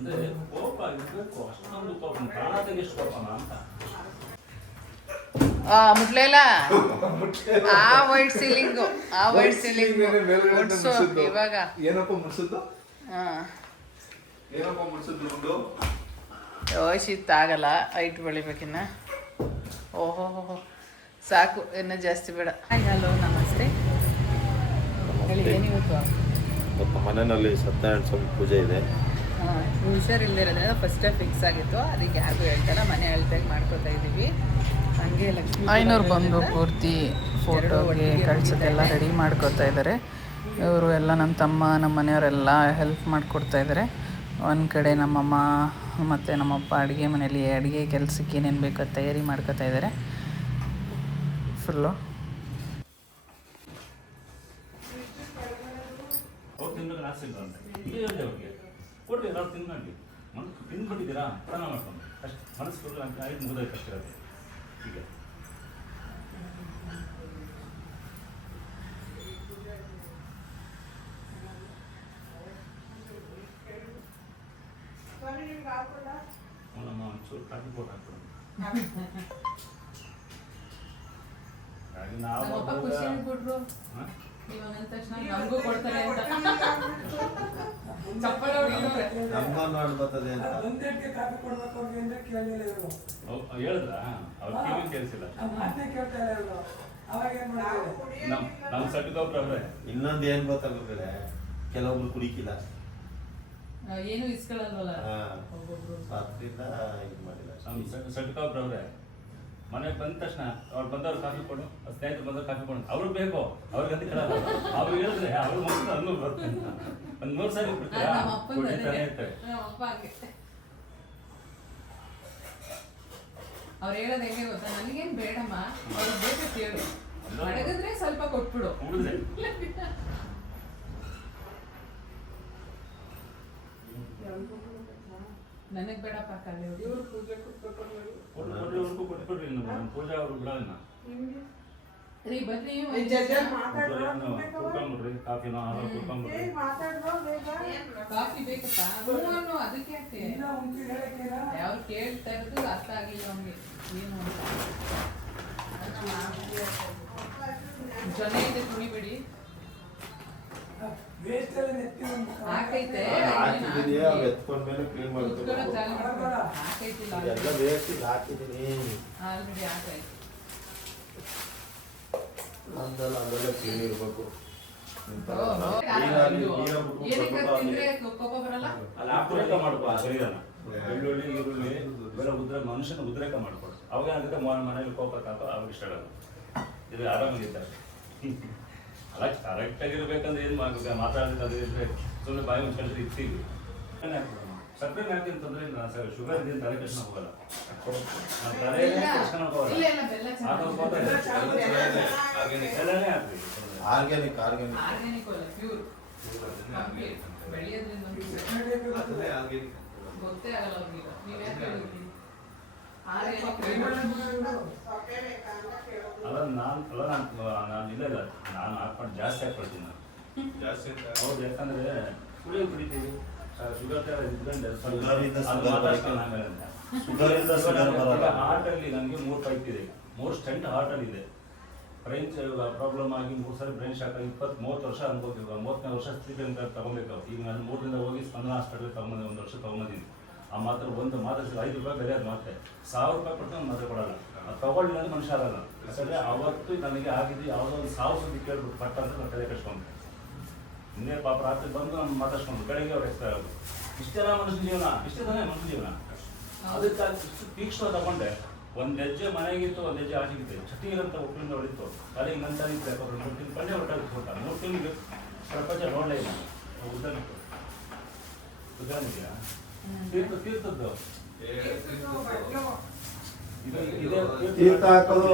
ಅಂದ್ರೆ ಕೋಪ ಇರಬೇಕು, ಅಷ್ಟೊಂದು ಕೋಪ ಪ್ರಾಣ ತೆಗೆಷ್ಟು ಕೋಪನ ಅಂತ. ಮುಟ್ಲೇಲ ಆ ವೈಟ್ ಸೀಲಿಂಗು ಇವಾಗ ಏನಪ್ಪ ಮುಡ್ಸದ್ದು? ಏನಪ್ಪ ಮುಡ್ಸದ್ದು ನಿಮ್ದು? ಶೀತ ಆಗಲ್ಲ, ಹೈಟ್ ಬೆಳಿಬೇಕಿನ್ನ. ಓಹೋ ಸಾಕು, ಇನ್ನು ಜಾಸ್ತಿ ಬೇಡ. ಹಲೋ ನಮಸ್ತೆ. ಇವತ್ತು ಮನೆಯಲ್ಲಿ ಸತ್ಯನಾರಾಯಣ ಸ್ವಾಮಿ ಪೂಜೆ ಇದೆ. ಹುಷಾರಿಲ್ಲದಿರೋದ್ರಿಂದ ಫಸ್ಟ್ ಫಿಕ್ಸ್ ಆಗಿತ್ತು, ಅದಕ್ಕೆ ಯಾರಿಗೂ ಹೇಳ್ತಾರ, ಮನೆ ಹೇಳ್ದಾಗ ಮಾಡ್ಕೋತಾ ಇದ್ದೀವಿ. ಹಂಗೆ ಲಕ್ಷ್ಮೀ ಐನೂರು ಬಂದು ಪೂರ್ತಿ ಫೋಟೋಗೆ ಕಳ್ಸೋದೆಲ್ಲ ರೆಡಿ ಮಾಡ್ಕೋತಾ ಇದ್ದಾರೆ. ಇವರು ಎಲ್ಲ ನಮ್ಮ ತಮ್ಮ ನಮ್ಮ ಮನೆಯವರೆಲ್ಲ ಹೆಲ್ಪ್ ಮಾಡಿಕೊಡ್ತಾ ಇದ್ದಾರೆ. ಒಂದು ಕಡೆ ನಮ್ಮಮ್ಮ ಮತ್ತು ನಮ್ಮಪ್ಪ ಅಡುಗೆ ಮನೆಯಲ್ಲಿ ಅಡುಗೆ ಕೆಲಸಕ್ಕೆ ಏನೇನು ಬೇಕೋ ತಯಾರಿ ಮಾಡ್ಕೋತಾ ಇದ್ದಾರೆ ಫುಲ್ಲು. ಕೊಡ್ರಿ ಎಲ್ಲರೂ ತಿನ್ಕೊಂಡು ತಿಂದ್ಬಿಟ್ಟಿದ್ದೀರಾ, ಪ್ರಾಣ ಮಾಡ್ಕೊಂಡು ಅಷ್ಟು ಮನಸ್ಸು ಕೊಡಲ್ಲ ಅಂತ ಆಯ್ತು, ಮುಗಿದೋಯ್ತು ಅಷ್ಟೇ. ಅದು ಈಗ ನಮ್ಮ ಒಂಚೂರು ಕಾಫಿ ಪೌಡರ್ ಹಾಕ್ಬಿಡೋಣ. ಹಾಗೆ ನಾವು ಹೇಳಿದ್ರ ಅವ್ರ ಕಿವಿ ಕೇಳಿಸಿಲ್ಲ. ನಮ್ ಸಟ್ಕೊಬ್ರೆ ಇನ್ನೊಂದು ಏನ್ ಗೊತ್ತಾಗ್ಬೇಕಡೆ, ಕೆಲವೊಬ್ರು ಕುಡಿಕಿಲ್ಲ, ಏನು ಇಸ್ಕೊಳ್ಳಲ್ವಲ್ಲ, ಅದರಿಂದ ಇದು ಮಾಡಿಲ್ಲ. ನಮ್ ಸಟ್ಕೊಬ್ರವ್ರೆ ಮನೆಗೆ ಬಂದ ತಕ್ಷಣ ಅವ್ರು ಬಂದವ್ರು ಕಾಫಿ ಕೊಡು, ಸ್ನೇಹಿತರು ಬಂದವ್ರು ಕಾಫಿ ಕೊಡು, ಅವ್ರಿಗೆ ಬೇಕು, ಅವ್ರಿಗೆ ಅಂತ ಕೇಳಲ್ಲ. ಅವ್ರು ಹೇಳಿದ್ರೆ ಅವ್ರು ಮುಗಿದ ಅಲ್ಲೂ ಬರುತ್ತೆ. ಒಂದು 3 ಸಾರಿ ಬಿಡ್ತೀರಾ, ಕುಡಿತಾನೆ ಇರ್ತಾರೆ. ಅವ್ರು ಹೇಳೋದು ಹೆಂಗೆ ಗೊತ್ತಾ, ನನಗೇನು ಬೇಡಮ್ಮ, ಅವ್ರಿಗೆ ಬೇಕು ಕೇಳು, ಅಡಗಿದ್ರೆ ಸ್ವಲ್ಪ ಕೊಟ್ಬಿಡು. ನನಗೆ ಬೇಡಪ್ಪ ಕಲ್ಲೆ ಕೊಟ್ಬಿಡ್ರಿ, ಪೂಜಾ ಅವ್ರು ಬಿಡೋಣ. ಕುಡ್ಕೊಂಡ್ಬಿಡ್ರಿ, ಕಾಫಿನ ಕುಡ್ಕೊಂಡ್ಬಿಡ್ರಿ. ಕಾಫಿ ಬೇಕಪ್ಪ, ಅದಕ್ಕೆ ಯಾರು ಕೇಳ್ತಾ ಇರೋದು ಅರ್ಥ ಆಗಿಲ್ಲ ನಮ್ಗೆ ಏನು ಜನ ಇದೆ, ಕುಣಿಬೇಡಿ. ಹಾಕೈತೆ ಎತ್ಕೊಂಡ್ಮೇಲೆ ಕ್ಲೀನ್ ಮಾಡ್ತೀನಿ, ಎಲ್ಲ ವೇಸ್ಟ್ ಹಾಕಿದ್ದೀನಿ ಆಲ್ರೆಡಿ ಹಾಕೈತೆ. ನಂದೆಲ್ಲ ಅಲ್ಲೆಲ್ಲ ಕ್ಲೀನ್ ಇರ್ಬೇಕು. ಕೋಪ ಬರಲ್ಲ, ಅಲ್ಲಿ ಉದ್ರೇಕ ಮಾಡ್ಕೊ ಶರೀರನ, ಬೆಳ್ಳುಳ್ಳಿ ಈರುಳ್ಳಿ ಇವೆಲ್ಲ ಮನುಷ್ಯನ ಉದ್ರೇಕ ಮಾಡ್ಕೊಡು. ಅವಾಗ ಏನಾಗುತ್ತೆ, ಮನೇಲಿ ಕೋಪ ಹಾಕೋ ಅವಾಗ ಇಷ್ಟ ಆಗಲ್ಲ. ಇದು ಆರಾಮಾಗಿರ್ತಾರೆ. ಅಲ್ಲ ಕರೆಕ್ಟಾಗಿರ್ಬೇಕಂದ್ರೆ ಏನು ಮಾಡ್ಬೇಕು, ಮಾತಾಡೋದಕ್ಕೆ ಸುಮ್ಮನೆ ಬಾಯಿ ಮುಚ್ಕೊಂಡ್ರೆ ಇರ್ತೀವಿ. ಸಕ್ಕರೆ ಹಾಕಿ ಅಂತಂದ್ರೆ ಶುಗರ್ ಇದೆ ತಲೆ ಕೃಷ್ಣ ಹೋಗಲ್ಲ, ತಲೆ ಕೃಷ್ಣ ಹೋಗಲ್ಲ. ಎಲ್ಲನೇ ಹಾಕ್ರಿ, ಆರ್ಗ್ಯಾನಿಕ್ ಗೊತ್ತೇ ಆಗಲ್ಲ ಅವ್ರಿಗೆ. ಅಲ್ಲ ನಾನು ಇಲ್ಲ, ನಾನು ಹಾಕೊಂಡು ಜಾಸ್ತಿ ಹಾಕ್ಕೊಳ್ತೀನಿ. ನಾನು ಜಾಸ್ತಿ ಹೌದು, ಯಾಕಂದ್ರೆ ಕುಡಿಯೋ ಕುಡಿತೀವಿ, ಶುಗರ್ ತರ ಹಾರ್ಟ್ ಅಲ್ಲಿ ನನಗೆ 3 ಪೈಪ್ ಇದೆ, 3 ಸ್ಟೆಂಟ್ ಹಾರ್ಟ್ ಅಲ್ಲಿ ಇದೆ. ಬ್ರೈನ್ ಪ್ರಾಬ್ಲಮ್ ಆಗಿ 3 ಸಾರಿ ಬ್ರೈನ್ ಶಾಕ್ ಆಗಿ 20-30 ವರ್ಷ ಅನ್ಕೋತೀವಿ. 30ನೇ ವರ್ಷ ಟ್ರೀಟ್ಮೆಂಟ್ ತಗೊಬೇಕು. ಈಗ ನಾನು 3 ದಿಂದ ಹೋಗಿ ಸ್ಪಂದನ ಹಾಸ್ಪಿಟಲ್ ತಗೊಂಬಂದೆ, 1 ವರ್ಷ ತಗೊಂಬಂದಿದ್ದೀನಿ. ಆ ಮಾತ್ರ ಒಂದು ಮಾತ್ರ 5 ರೂಪಾಯಿ ಬೆಲೆ, ಅದು ಮಾತ್ರೆ 1000 ರೂಪಾಯಿ ಕೊಟ್ಟು ನಾನು ಮಾತ್ರೆ ಕೊಡಲ್ಲ. ಅದು ತಗೊಳ್ಳಿ ಅಂದ್ರೆ ಮನುಷ್ಯ ಆಗಲ್ಲ. ಯಾಕಂದ್ರೆ ಅವತ್ತು ನನಗೆ ಆಗಿದ್ದು ಯಾವುದೋ ಒಂದು ಸಾವು ಸುದ್ದಿ ಕೇಳ್ಬಿಟ್ಟು ಪಟ್ಟ ಅಂತ ನಾನು ತಲೆ ಕಟ್ಕೊಂಡು ಇನ್ನೇ ಪಾಪ ರಾತ್ರಿ ಬಂದು ನಾನು ಮಾತಾಡ್ಸ್ಕೊಂಡು ಬೆಳಗ್ಗೆ ಅವ್ರು ಎಕ್ಸ್ಪೈರ್ ಆಗೋದು. ಇಷ್ಟೆಲ್ಲ ಮನುಷ್ಯನ ಜೀವನ, ಇಷ್ಟೇ ತಾನೇ ಮನುಷ್ಯನ ಜೀವನ. ಅದಕ್ಕಾಗಿ ಇಷ್ಟು ತೀಕ್ಷ್ಣ ತಗೊಂಡೆ. 1 ಹೆಜ್ಜೆ ಮನೆಗಿತ್ತು, 1 ಹೆಜ್ಜೆ ಆಚೆಗಿತ್ತು. ಚಟಿಗಿರಂತ ಒಬ್ಬರಿಂದ ಹೊಡಿತು, ತಲೆಗೆ ನಂತರ ಪಂಡೆ ಹೊರಟಾಗಿತ್ತು. 3 ತಿಂಗಳಿಗೆ ಪ್ರಪಂಚ ನೋಡಲೇ ಇಲ್ಲ. ಉದ್ದಾನಿತ್ತು ಉದ್ದಾನಿದೆಯಾ ತೀರ್ಥದ್ದು ತೀರ್ಥ ಹಾಕೋದು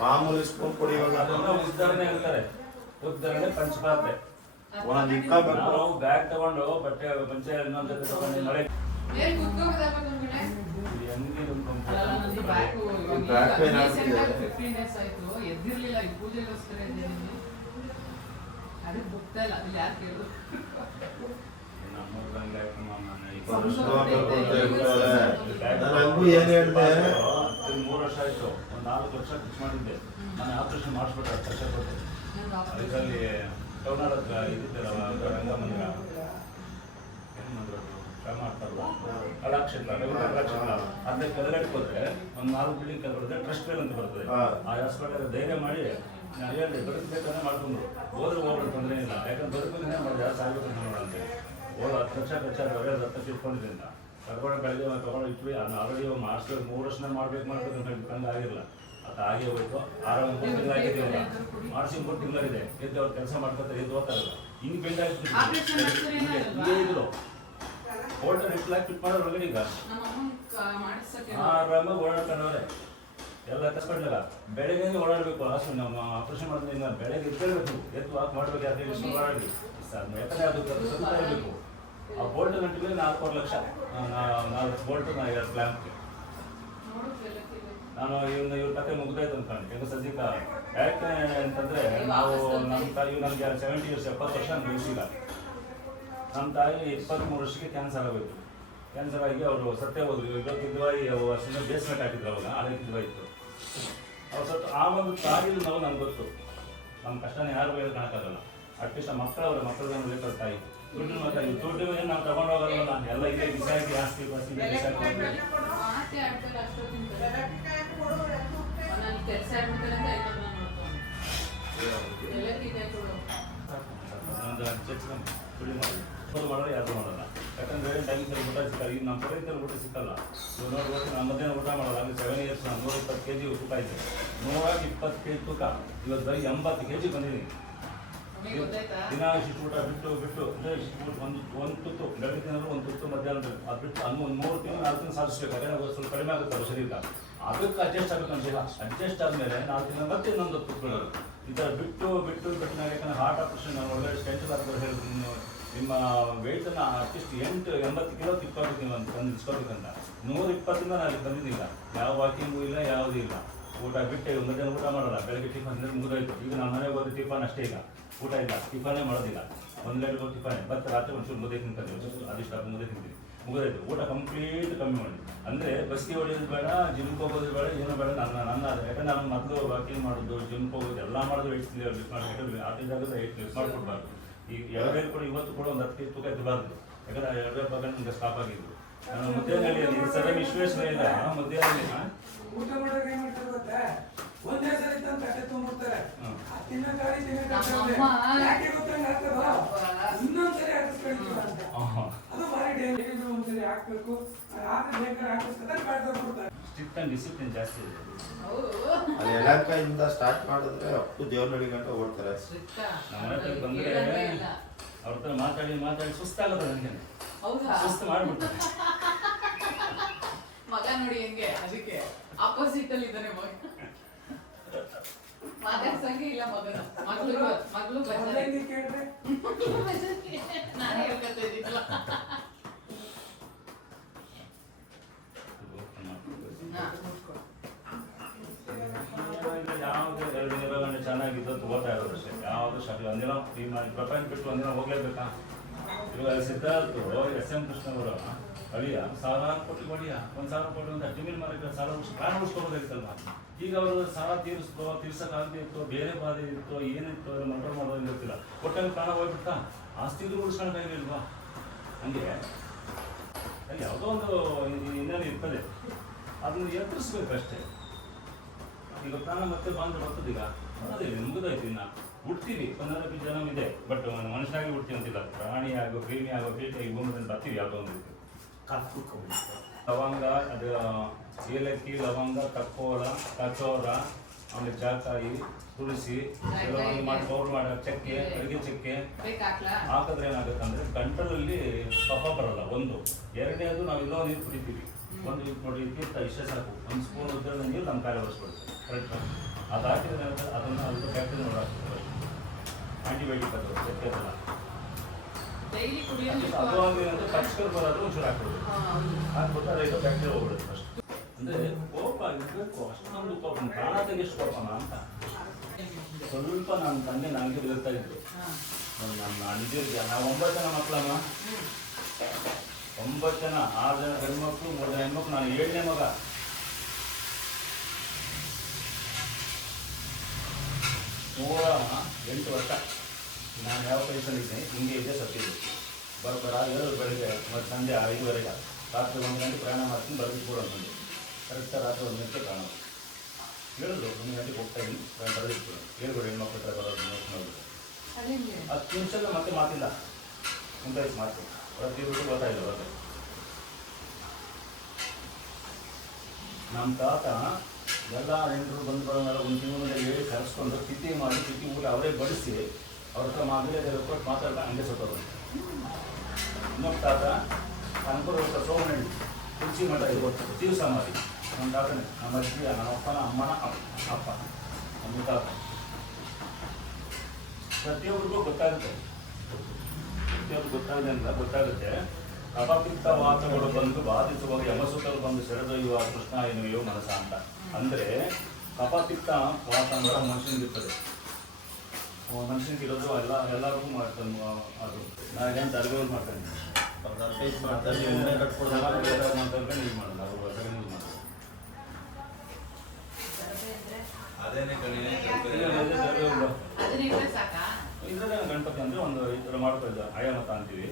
ಮಾಮೂಲಿ ಸ್ಪೂನ್ ಕೊಡಿ. ಉದ್ದಾರಣೆ ಹೇಳ್ತಾರೆ, ಉದ್ದಾರಣೆ ಪಂಚಪಾತ್ರೆ. ನಾವು ಬ್ಯಾಗ್ ತಗೊಂಡು ಬಟ್ಟೆ ಪಂಚೆ ಇನ್ನೊಂದ್ ಜೊತೆ ತಗೊಂಡು ಮಳೆ ಇದು ಹೆಂಗೆ ಅಲ್ಲ, ನಂದು ಬ್ಯಾಕು ಇವಾಗ ಬ್ಯಾಕ್ ಈಗ ಪೇನ್ recent ಆಗಿ ಆಗ್ತಿದೆ. 15 days ಆಯ್ತು, ಎದ್ದಿರ್ಲಿಲ್ಲ, ಈ ಪೂಜೆಗೋಸ್ಕರ ಎದ್ದಿದ್ದೀನಿ. ಅದಕ್ಕೆ ಬುಕ್ತಾ ಇಲ್ಲ, ಅಲ್ಲಿ ಯಾರು ಕೇಳಿದ್ರು? ನಮ್ಮೂರ್ದಂಗೆ ಆಯ್ತಮ್ಮ, ನಾನು ಈ ನಾನು ಹಂಗೂ ಏನು ಹೇಳಿದೆ 3 ವರ್ಷ ಆಯಿತು, ಒಂದು 4 ವರ್ಷ ಖರ್ಚು ಮಾಡಿದ್ದೆ. ನಾನು ಆಪರೇಷನ್ ಮಾಡಿಸ್ಬಿಟ್ಟೆ, 10 ಲಕ್ಷ ಕೊಟ್ಟು. ಇದರಲ್ಲಿ ಟೌನಾಡ್ ಹತ್ರ ಇದ್ದಿದ್ದಲ್ಲ ರಂಗಮಂದಿರ, ಏನು ಮಾಡಿದ್ರು ಶ್ರಮ ಆಗ್ತಾರಲ್ಲ, ಕಲಾಕ್ಷೇತ್ರ, ರವೀಂದ್ರ ಕಲಾಕ್ಷೇತ್ರ, ಅದೇ ಕೆಳಗಡೆ ಹೋದ್ರೆ ಒಂದು 4 ಬಿಲ್ಡಿಂಗ್ ಕೆಳಗಡೆ ಟ್ರಸ್ಟ್ ವೇಲ್ ಅಂತ ಬರ್ತದೆ. ಆ ಹಾಸ್ಪಿಟಲ್ ಧೈರ್ಯ ಮಾಡಿ ನಾನು ಹೇಳಿದೆ, ಬದುಕಬೇಕಂದ್ರೆ ಮಾಡ್ಕೊಂಡ್ರು, ಹೋದ್ರೆ ಹೋಗ್ಬಿಟ್ಟು ತೊಂದರೆ ಇಲ್ಲ, ಯಾಕಂದ್ರೆ ಬದುಕುದೇ ಮಾಡಿದೆ, ಸಾಯ್ಬೇಕು ನೋಡಂತೆ. ಹೋಗಿ 10 ಲಕ್ಷ ಖರ್ಚಾದ್ರೆ 10 ಲಕ್ಷ ಇಟ್ಕೊಂಡಿದ್ದೀನಿ. ಕರ್ಕೊಂಡು ಬೆಳಗ್ಗೆ ತಗೊಂಡು ಇಟ್ವಿ, ಅದನ್ನ ಆಲ್ರೆಡಿ ಮಾಡಿಸ್ಬೇಕು, 3 ವರ್ಷ ಮಾಡ್ಬೇಕು ಅಂತ ಹಂಗೆ ಆಗಿರಲ್ಲ. ಅದು ಹಾಗೆ ಹೋಯ್ತು. 6 ತಿಂಗಳಾಗಿದ್ದೀವಲ್ಲ, ಮಾಡಿಸಿ 3 ತಿಂಗಳಿದೆ, ಎದ್ದು ಅವ್ರು ಕೆಲಸ ಮಾಡ್ಕೊತಾರೆ, ಎದ್ದು ಓದ್ತಾ ಇರಲ್ಲ. ಹಿಂಗೆ ಬೆಂಡ್ ಹಿಂಗೆ ಇದ್ರು ಹೋಟೆಲ್ ಇಟ್ಲಾಕ್ ಫಿಟ್ ಮಾಡೋರು ಒಳಗಡೆ ಈಗ ಆರಾಮಾಗಿ ಓಡಾಡ್ಕೊಂಡವ್ರೆ ಎಲ್ಲ ಕಸ್ಕೊಡ್ಲಿಲ್ಲ. ಬೆಳಗ್ಗೆ ಓಡಾಡಬೇಕು, ಅಷ್ಟು ನಮ್ಮ ಆಪರೇಷನ್ ಮಾಡೋದ್ರಿಂದ ಬೆಳಗ್ಗೆ ಎದ್ದೇಳಬೇಕು, ಎದ್ದು ವಾಕ್ ಮಾಡ್ಬೇಕು, ಯಾಕೆ ಇಷ್ಟು ಓಡಾಡಿ ಯಾಕಂದ್ರೆ ಅದು ಸುತ್ತ ಇರಬೇಕು. ಆ ಬೋಲ್ಟ್ ಗಂಟೆಗೆ 4 ಲಕ್ಷ, 4 ಬೋಲ್ಟ್, 2 ಕ್ಲ್ಯಾಂಪ್ಗೆ. ನಾನು ಇವ್ರ ಕತೆ ಮುಗ್ದಾಯ್ತು ಅನ್ಕೊಂಡು. ಯಾಕೆ ಸದ್ಯಕ್ಕೆ ಯಾಕೆ ಅಂತಂದ್ರೆ ನಾವು ನಮ್ಮ ತಾಯಿ ನಮ್ಗೆ 70 years 70 ವರ್ಷ ವಯಸ್ಸಿಲ್ಲ. ನಮ್ಮ ತಾಯಿ 23 ವರ್ಷಕ್ಕೆ ಕ್ಯಾನ್ಸರ್ ಆಗೋಯ್ತು. ಕ್ಯಾನ್ಸರ್ ಆಗಿ ಅವರು ಸತ್ತೇ ಹೋದ್ರು. ಇವತ್ತಿದ್ವಾ ಬೇಸ್ಮೆಂಟ್ ಹಾಕಿದ್ರು, ಅವಾಗ ಆರೋಗ್ಯದ್ವಾ ಇತ್ತು. ಅವ್ರು ಸತ್ತು ಆ ಒಂದು ತಾಯಿದು ನಾವು ನಮ್ಗೆ ಗೊತ್ತು. ನಮ್ಮ ಕಷ್ಟನ ಯಾರು ಬೇರೆ ಕಾಣಕ್ಕಾಗಲ್ಲ. ಅಟ್ಲೀಸ್ಟ್ ಮಕ್ಕಳವ್ರೆ, ಮಕ್ಕಳನ್ನ ಬೇಕಾದ ತಾಯಿ. ದುಡ್ಡು ಮಾತ್ರ ದುಡ್ಡು ಏನು ನಾವು ತಗೊಂಡು ಹೋಗಲ್ಲ, ಎಲ್ಲ ಇಲ್ಲೇ ಬಿಸಾಕಿ ಆಸ್ತಿ ಪಾಸ್ತಿ ಬಿಸಾಕಿ ಒಂದು ಚರ್ಚ್ ಸುಳಿ ಮಾಡಿ ಮಾಡೋದು ಯಾರು ಮಾಡಲ್ಲ. ಯಾಕಂದ್ರೆ ಟೈಮಿಂಗ್ ಊಟ ಸಿಕ್ಕಲ್ಲ. ಈಗ ನಮ್ಮ ಕಡೆಯಿಂದ ಊಟ ಸಿಕ್ಕಲ್ಲ. ಇವಾಗ ನೋಡ್ಬೋದು, ನಮ್ಮ ಮಧ್ಯಾಹ್ನ ಊಟ ಮಾಡೋದು. ಅಲ್ಲಿ 7 years 120 kg ತೂಕ ಇದೆ. 120 kg ತೂಕ. ಇವತ್ತು ಬರೀ 80 kg ಬಂದಿದ್ದೀನಿ. ದಿನ ಇಷ್ಟು ಊಟ ಬಿಟ್ಟು ಒಂದು ತುತ್ತು ಬೆಳಗ್ಗೆ ತಿನ್ನೋದು, ಒಂದು ತುತ್ತು ಮಧ್ಯಾಹ್ನ, ಅದು ಬಿಟ್ಟು ಒಂದು 3 ತಿಂಗಳು 4 ತಿಂಗಳು ಸಾಧಿಸ್ಬೇಕು. ಅದೇ ಸ್ವಲ್ಪ ಕಡಿಮೆ ಆಗುತ್ತಲ್ಲ ಶರೀರ, ಅದಕ್ಕೆ ಅಡ್ಜಸ್ಟ್ ಆಗುತ್ತೆ ಅಂತಿಲ್ಲ. ಅಡ್ಜಸ್ಟ್ ಆದಮೇಲೆ 4 ತಿಂಗಳು ಮತ್ತೆ ಇನ್ನೊಂದು ತುತ್ತುಗಳು ಈ ಥರ ಬಿಟ್ಟು ನಾವು ಯಾಕಂದ್ರೆ ಹಾರ್ಟ್ ಆಪರೇಷನ್ ಒಳ್ಳೆ ಸ್ಟೆಂಟ್ ಹಾಕಿದ್ರೆ ಹೇಳ್ತೀನಿ, ನಿಮ್ಮ ವೆಯ್ಟನ್ನು ಅಟ್ಲೀಸ್ಟ್ 80 ಕಿಲೋ ತಿಕ್ಕೋಬೇಕು ನೀವು ಅಂತ ನಿಲ್ಸ್ಕೋಬೇಕಂತ. 120 ನಾನು ಅಲ್ಲಿ ಬಂದಿದ್ದಿಲ್ಲ. ಯಾವ ವಾಕಿಂಗು ಇಲ್ಲ, ಯಾವುದೂ ಇಲ್ಲ. ಊಟ ಬಿಟ್ಟೆ ಮಧ್ಯಾಹ್ನ ಊಟ ಮಾಡಲ್ಲ, ಬೆಳಗ್ಗೆ ಟಿಫನ್ ಮುಗಿದೋಯ್ತು. ಈಗ ನಮ್ಮ ಮನೆಗೆ ಹೋದ್ರೆ ಟಿಫನ್ ಅಷ್ಟೇ, ಈಗ ಊಟ ಇಲ್ಲ, ಟಿಫನೇ ಮಾಡೋದಿಲ್ಲ. 1 ಗಂಟೆಗೆ ಹೋಗಿ ಟಿಫನ್, ಮತ್ತೆ ರಾತ್ರಿ ಒಂಚೂರು ಮುದ್ದೆ ತಿಂತೀನಿ, ಅದಿಷ್ಟು ಮುದ್ದೆ ತಿಂತೀನಿ, ಮುಗಿದೋಯ್ತು. ಊಟ ಕಂಪ್ಲೀಟ್ ಕಮ್ಮಿ ಮಾಡಿ. ಅಂದರೆ ಬಸ್ಗೆ ಹೊಡೆಯೋದು ಬೇಡ, ಜಿಮ್ಗೆ ಹೋಗೋದು ಬೇಡ, ಏನೂ ಬೇಡ. ನನ್ನ ಯಾಕಂದ್ರೆ ನಾನು ಮೊದಲು ವಾಕಿಂಗ್ ಮಾಡೋದು, ಜಿಮ್ಗೆ ಹೋಗೋದು ಎಲ್ಲ ಮಾಡೋದು, 8 ಲಿಫ್ಟ್ ಮಾಡಿ, ಆಟದ ಜಾಗದ 8 ಲಿಫ್ಟ್ ಮಾಡಿಕೊಡ್ಬಾರ್ದು. ಈಗ ಎರಡೇ ಕೂಡ ಇವತ್ತು ಕೂಡ ಒಂದು 10 kg ತೂಕ ಇರಬಾರ್ದು. ಯಾಕಂದ್ರೆ 2 ಭಾಗ ನಿಮಗೆ ಸ್ಟಾಪ್ ಆಗಿದ್ದು. ನಾನು ಮಧ್ಯಾಹ್ನ ಸರ ವಿಶ್ವೇಶ್ವರ ಇಲ್ಲ, ಮಧ್ಯಾಹ್ನ ಊಟ ಮಾಡೋಕೆ ಏನ್ ಮಾಡ್ತಾರೆ ಗೊತ್ತಾ? ಒಂದೇ ಸರಿ ತಂದು ತಟ್ಟೆ ತುಂಬಿಡ್ತಾರೆ. ತಿನ್ನೋ ಗಾಡಿ ಯಾಕೆ ಗೊತ್ತಾಗ ಇನ್ನೊಂದ್ಸರಿ ಹಾಕಿಸ್ಕೊಳ್ತೀವ ಅಂತ. ಅದು ಭಾರಿ ಡೇಂಜರ್. ಒಂದ್ಸರಿ ಹಾಕ್ಬೇಕು, ಹಾಕಿ ಬೇಕಾದ್ರೆ ಹಾಕಿಸ್ಕೊತಾರೆ, ಬಿಡ್ತಾರೆ. ಸ್ಟ್ರಿಕ್ಟ್ ಆ್ಯಂಡ್ ಡಿಸಿಪ್ಲಿನ್ ಜಾಸ್ತಿ ಇದೆ. ಅಲ್ಲಿ ಯಲಹಂಕದಿಂದ ಸ್ಟಾರ್ಟ್ ಮಾಡಿದ್ರೆ ಅಪ್ಪು ದೇವನಹಳ್ಳಿ ಗಂಟ ಓಡ್ತಾರೆ. ನಮ್ಮ ಮನೆ ಬಂದರೆ ಅವ್ರ ಹತ್ರ ಮಾತಾಡಿ ಸುಸ್ತಾಗುತ್ತೆ. ನನಗೆ ಸುಸ್ತು ಮಾಡ್ಬಿಡ್ತಾರೆ. ಮಗ ನೋಡಿ ಹೆಂಗೆ, ಅದಕ್ಕೆ ಆಪೋಸಿಟ್ ಅಲ್ಲಿ ಇದ್ದಾನೆ ಮಗ. ಮಾತಾಡ್ಸಂಗೆ ಇಲ್ಲ ಮಗನ. ಮಗಳು ಕೇಳಿದ್ರೆ ನಾನೇ ಹೇಳ್ಕೊತಾ ಇದ್ದೀನಲ್ಲ. ಯಾವುದು 2 ದಿನಗಳು ಚೆನ್ನಾಗಿದ್ದು ತಗೋತಾ ಇರೋದು ಅಷ್ಟೇ. ಯಾವುದು ಶಕ್ತಿ ಒಂದಿನ ಈ ಪ್ರಪಂಚ ಬಿಟ್ಟು ಒಂದಿನ ಹೋಗ್ಲೇಬೇಕಾ? ಇವಾಗ ಸಿದ್ಧಾರ್ಥು SM ಕೃಷ್ಣ ಅವರ ಅಳಿಯ 1000 ಕೋಟಿ ಒಡಿಯ 1000 ಕೋಟಿ ಅಂತ ಜಮೀನು ಮಾರಕ್ಕೆ ಸಾಲ ಪ್ರಾಣ ಉಳಿಸ್ಕೋಬೋದಾಗಿತ್ತಲ್ವ. ಈಗ ಅವರು ಸಾಲ ತೀರ್ಸಕ್ಕಾಗದೇ ಇತ್ತು, ಬೇರೆ ಬಾಧೆ ಇತ್ತು, ಏನಿತ್ತು ಅದನ್ನು ಮರ್ಡರ್ ಮಾಡೋದು ಗೊತ್ತಿಲ್ಲ. ಒಟ್ಟಲ್ಲಿ ಪ್ರಾಣ ಹೋಗ್ಬಿಡ್ತಾ, ಆಸ್ತಿಗೂ ಉಳಿಸ್ಕೊಳಕ್ಕಾಗಿಲ್ವಾ? ಹಂಗೆ ಅಲ್ಲಿ ಯಾವುದೋ ಒಂದು ಹಿನ್ನೆಲೆ ಇರ್ತದೆ, ಅದನ್ನು ಎದುರಿಸ್ಬೇಕಷ್ಟೇ. ಈಗ ಪ್ರಾಣ ಮತ್ತೆ ಬರ್ತದೆ. ಈಗ ಅದೇ ಮುಗಿದೋಯ್ತು. ಇನ್ನು ಹುಡ್ತೀವಿ, 15 ಜನ ಇದೆ, ಬಟ್ ಮನುಷ್ಯನಾಗಿ ಹುಡ್ತೀವಿ ಅಂತಿಲ್ಲ. ಪ್ರಾಣಿ ಆಗೋ, ಪ್ರೇಮಿ ಆಗೋ, ಪ್ರೀತಿಯಾಗಿ ಭೂಮಿಯಿಂದ ಬರ್ತೀವಿ. ಯಾವುದೋ ಒಂದು ರೀತಿ ಲವಂಗ, ಅದು ಏಲಕ್ಕಿ, ಲವಂಗ, ಕಪ್ಪೋಲ, ಕಚೋರ, ಆಮೇಲೆ ಜಾಕಾಯಿ, ತುಳಸಿ ಕೆಲವೊಂದು ಮಾಡಿ ಪೌಡರ್ ಮಾಡೋ ಚಕ್ಕೆ, ಅಡುಗೆ ಚಕ್ಕೆ ಹಾಕಿದ್ರೆ ಏನಾಗುತ್ತೆ ಅಂದರೆ ಗಂಟಲಲ್ಲಿ ಕಫ ಬರಲ್ಲ. ಒಂದು. ಎರಡನೇದು ನಾವೆಲ್ಲೋ ನೀರು ಕುಡಿತೀವಿ. ಒಂದು ನೋಡಿ ತೀರ್ಥ ಇಷ್ಟೇ ಸಾಕು, 1 ಸ್ಪೂನ್ ಉದ್ದ ನೀರು ನಮ್ಮ ಕಾಯಿಲೆ ಬರೆಸ್ಕೊಳ್ತೀವಿ. ಕರೆಕ್ಟ್. ಅದು ಹಾಕಿದ್ರೆ ಅದನ್ನು ಬ್ಯಾಕ್ಟೀರಿಯಾ ಹಾಕ್ತಾರೆ. ಆಂಟಿಬಯೋಟಿಕ್ ಅದು ಚಕ್ಕೆ ಅದಲ್ಲ. ಡೈಲಿ ಅದು ಒಂದು ಕಚ್ಕರ್ ಬರೋದು ಒಂಚೂರು ಹಾಕ್ಬಿಡು. ಹಾಕ್ಬಿಟ್ಟು ಅದಕ್ಕೆ ಬ್ಯಾಕ್ಟೀರಿಯಾ ಹೋಗ್ಬಿಡುತ್ತೆ ಫಸ್ಟ್. ಅಂದರೆ ಕೋಪ ಇರಬೇಕು, ಅಷ್ಟೊಂದು ಕೋಪ ಕಾಣಾದಾಗ ಎಷ್ಟು ಕೋಪನ ಅಂತ ಸ್ವಲ್ಪ ನನ್ನ ತಂದೆ ನನಗೆ ಬೆಳೀತಾ ಇದ್ರು. ನನ್ನ ಅಣ್ಣದಿರಿಗೆ ನಾವು 9 ಜನ ಮಕ್ಕಳಮ್ಮ, 9 ಜನ, 6 ಜನ ಗಂಡು ಮಕ್ಕಳು, 3 ಜನ ಹೆಣ್ಮಕ್ಳು, ನಾನು 7ನೇ ಮಗ. ನೂರ 8 ವರ್ಷ ನಾನು ಯಾವ ಕೈಸಲ್ಲಿದ್ದೀನಿ, ಹಿಂಗೆ ಇದೆ ಸತ್ತಿದ್ದು. ಬರೋಬ್ಬರ 7 ಬೆಳಗ್ಗೆ ಮತ್ತು ಸಂಜೆ 5:30, ರಾತ್ರಿ 1 ಗಂಟೆ ಪ್ರಯಾಣ ಮಾಡ್ತೀನಿ, ಬರೆದಿಟ್ಕೊಡು ಅಂತಂದು ಕರೆಕ್ಟಾಗಿ ರಾತ್ರಿ 1 ಗಂಟೆ ಪ್ರಯಾಣ ಹೇಳಿದ್ರು. 1 ಗಂಟೆಗೆ ಹೋಗ್ತಾ ಇದ್ದೀನಿ, ಬರೆದಿಟ್ಕೊಡು, ಹೇಳ್ಬೇಡಿ ಹೆಣ್ಮಕ್ಳ ಹತ್ರ ಬರೋದು ನೋಡ್ಕೊಂಡು. 10 ನಿಮಿಷದ ಮತ್ತೆ ಮಾತಿಲ್ಲ, ಮುಂದಾಯ್ತು ಮಾತು ಪ್ರತಿಯೊಬ್ಬರು ಗೊತ್ತಾಯಿಲ್ಲ. ಬರೋದು ನಮ್ಮ ತಾತ ಎಲ್ಲ ಹೆಂಡರು ಬಂದು ಬರೋಲ್ಲ, ಒಂದು ತಿಂಗಳು ಹೇಳಿ ಕರೆಸ್ಕೊಂಡು ತಿಥಿ ಮಾಡಿ, ತಿಥಿ ಊಟ ಅವರೇ ಬಡಿಸಿ ಅವ್ರ ಹತ್ರ ಮಾದರಿ ಕೊಟ್ಟು ಮಾತಾಡ್ತಾ ಹಂಗೆ ಸತ್ತೋದು. ಇನ್ನೊಬ್ಬ ತಾತ ಅನ್ಕೂರ ಸೋಮನಹಳ್ಳಿ ತುಳಸಿ ಮಠ ಇವತ್ತು ದಿವಸ ಮಾಡಿ ನಮ್ಮ ತಾತನೇ, ನಮ್ಮ ಅಜ್ಜಿಯ, ನಮ್ಮ ಅಪ್ಪನ ಅಮ್ಮನ ಅಪ್ಪ, ನಮ್ಮ ತಾತ. ಪ್ರತಿಯೊಬ್ಬರಿಗೂ ಗೊತ್ತಾಗುತ್ತೆ, ಪ್ರತಿಯೊಬ್ಬರು ಗೊತ್ತಾಗಿದೆ ಅಂತ ಗೊತ್ತಾಗುತ್ತೆ. ಅಪಪಿತ್ತ ವಾತಗಳು ಬಂದು ಬಾಧಿಸುವಾಗ ಯಮಸುತರು ಬಂದು ಸೆಳೆದೊಯ್ಯುವ ಕೃಷ್ಣ ಎನ್ನುವ ಮನಸ್ಸ ಅಂತ. ಅಂದರೆ ಕಫಪಿತ್ತ ವಾತ ಅಂದ್ರೆ ಮನುಷ್ಯನಿಗಿರ್ತದೆ, ಮನುಷ್ಯನಿಗಿರೋದು ಎಲ್ಲರಿಗೂ ಮಾಡ್ತಾನೆ. ಅದು ನಾನೇನು ಅಡುಗೆ ಮಾಡ್ತಾನೆ ಮಾತಾಡ್ಕೊಂಡು ಯೂಸ್ ಮಾಡೋದು, ಅವರು ಹೊರಗಡೆ ಯೂಸ್ ಮಾಡೋದು. ಇದರಲ್ಲಿ ಗಣಪತಿ ಅಂದರೆ ಒಂದು ಈ ಥರ ಮಾಡ್ತಾ ಇದ್ದ ಆಯಾಮತ ಅಂತೀವಿ.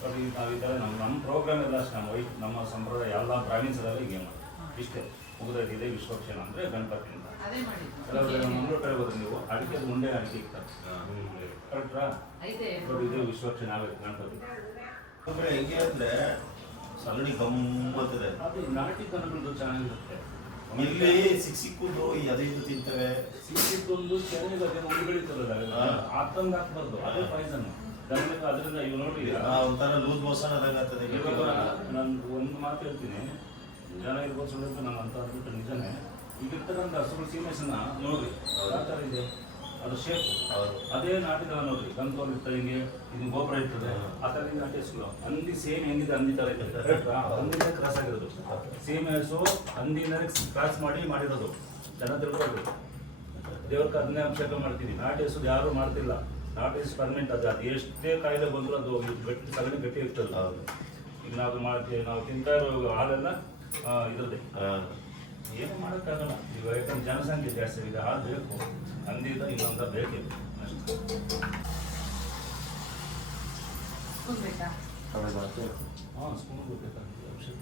ಬಟ್ ಈಗ ನಾವು ಈ ಥರ ನಮ್ಮ ಪ್ರೋಗ್ರಾಮ್ ಎಲ್ಲ ಅಷ್ಟೇ, ನಮ್ಮ ಸಂಪ್ರದಾಯ ಎಲ್ಲ ಬ್ರಾಹ್ಮಿನ್ಸರಲ್ಲಿ ಹೀಗೆ ಮಾಡೋದು. ಇಷ್ಟೇ ಮುಗಿದಿದೆ. ವಿಶ್ವಕ್ಷೇಣ ಅಂದರೆ ಗಣಪತಿ ಅಂತ. ಕೆಲವರು ಮಂಗಳೂರು ಕಡೆ ಹೋದ್ರೆ ನೀವು ಅಡಿಕೆ ಮುಂಡೆ ಅಡಿಕೆ ಇರ್ತಾರೆ, ಕರೆಕ್ಟ್ರಾ? ಬಟ್ ಇದು ವಿಶ್ವಕ್ಷೇಣ ಆಗಬೇಕು ಗಣಪತಿ. ಹೆಂಗೆ ಅಂದರೆ ಸಗಣಿ ಗಮ್ಮತ್ತದೆ, ಅದು ನಾಟಿ ದನಗಳದ್ದು ಚೆನ್ನಾಗಿರುತ್ತೆ. ಇಲ್ಲಿ ಸಿಕ್ಕುದು ಅದು ಇದು ತಿಂತವೆ. ಸಿಕ್ಕಿದ್ದೊಂದು ಚೆನ್ನಾಗಿ ಉಳಿ ಬೆಳೀತಾರಲ್ಲ, ಆತಂಕ ಹಾಕ್ಬಾರ್ದು, ಅದೇ ಪಾಯ್ಸನ್. ಅದರಿಂದ ಇವು ನೋಡಿ ಒಂಥರ ಲೂಸ್ ಮೋಷನ್ ಆದಾಗತ್ತದೆ. ಇವಾಗ ನಾನು ಒಂದು ಮಾತು ಹೇಳ್ತೀನಿ, ಜನ ಇರ್ಬೋದು ಸುಳ್ಳು, ನಾನು ಅಂತ ಅಂದ್ಬಿಟ್ಟು ನಿಜನೇ. ಈಗಿರ್ತಕ್ಕಂಥ ಹಸುಗಳು ಸೀಮೆಸನ್ನ ನೋಡ್ರಿ ಯಾವ ಥರ ಇದೆ, ಅದು ಶೇಪ್. ಅದೇ ನಾಟಿದ ನೋಡ್ರಿ, ಗಂಗೋಲ್ ಇರ್ತದೆ, ಹಿಂಗೆ ಇದು ಗೊಬ್ಬರ ಇರ್ತದೆ, ಆ ಥರ ನಾಟಿ ಹಸುಗಳು ಹಂದಿ ಸೇಮ್ ಹೆಂಗಿದೆ ಹಂದಿ ಥರ ಇರ್ತದೆ. ಹಂದಿನ ಕ್ರಾಸ್ ಆಗಿರೋದು ಸೀಮೆ ಹಸು ಹಂದಿನ ಕ್ರಾಸ್ ಮಾಡಿರೋದು. ಜನ ತಿಳ್ಕೊಳ್ರಿ, ದೇವ್ರಿಗೆ ಅದನ್ನೇ ಅಭಿಷೇಕ ಮಾಡ್ತೀವಿ. ನಾಟಿ ಹಸು ಯಾರು ಮಾಡ್ತಿಲ್ಲ, ನಾಟಿ ಹಸು ಪರ್ಮನೆಂಟ್ ಅದು. ಅದು ಎಷ್ಟೇ ಕಾಯಿಲೆ ಬಂದರೂ ಅದು ಗಟ್ಟಿ ಸಗಣಿ ಗಟ್ಟಿ ಇರ್ತದೆ. ಈಗ ನಾವು ಮಾಡ್ತೀವಿ, ನಾವು ತಿಂತಾ ಇರೋ ಹಾಲೆಲ್ಲ ಇದ್ರದ್ದೇ, ಏನು ಮಾಡೋಕ್ಕಾಗಲ್ಲ. ಈಗ ಯಾಕಂದ್ರೆ ಜನಸಂಖ್ಯೆ ಜಾಸ್ತಿ ಇದೆ, ಹಾಲು ಬೇಕು, ಹಂದಿದ ಇನ್ನೊಂದ ಬೇಕೇ ಅಷ್ಟೇ. ಹಾಂ, ಸ್ಪೂನ್ ಬೇಕಾಗ್ತದೆ ಅಭಿಷೇಕ.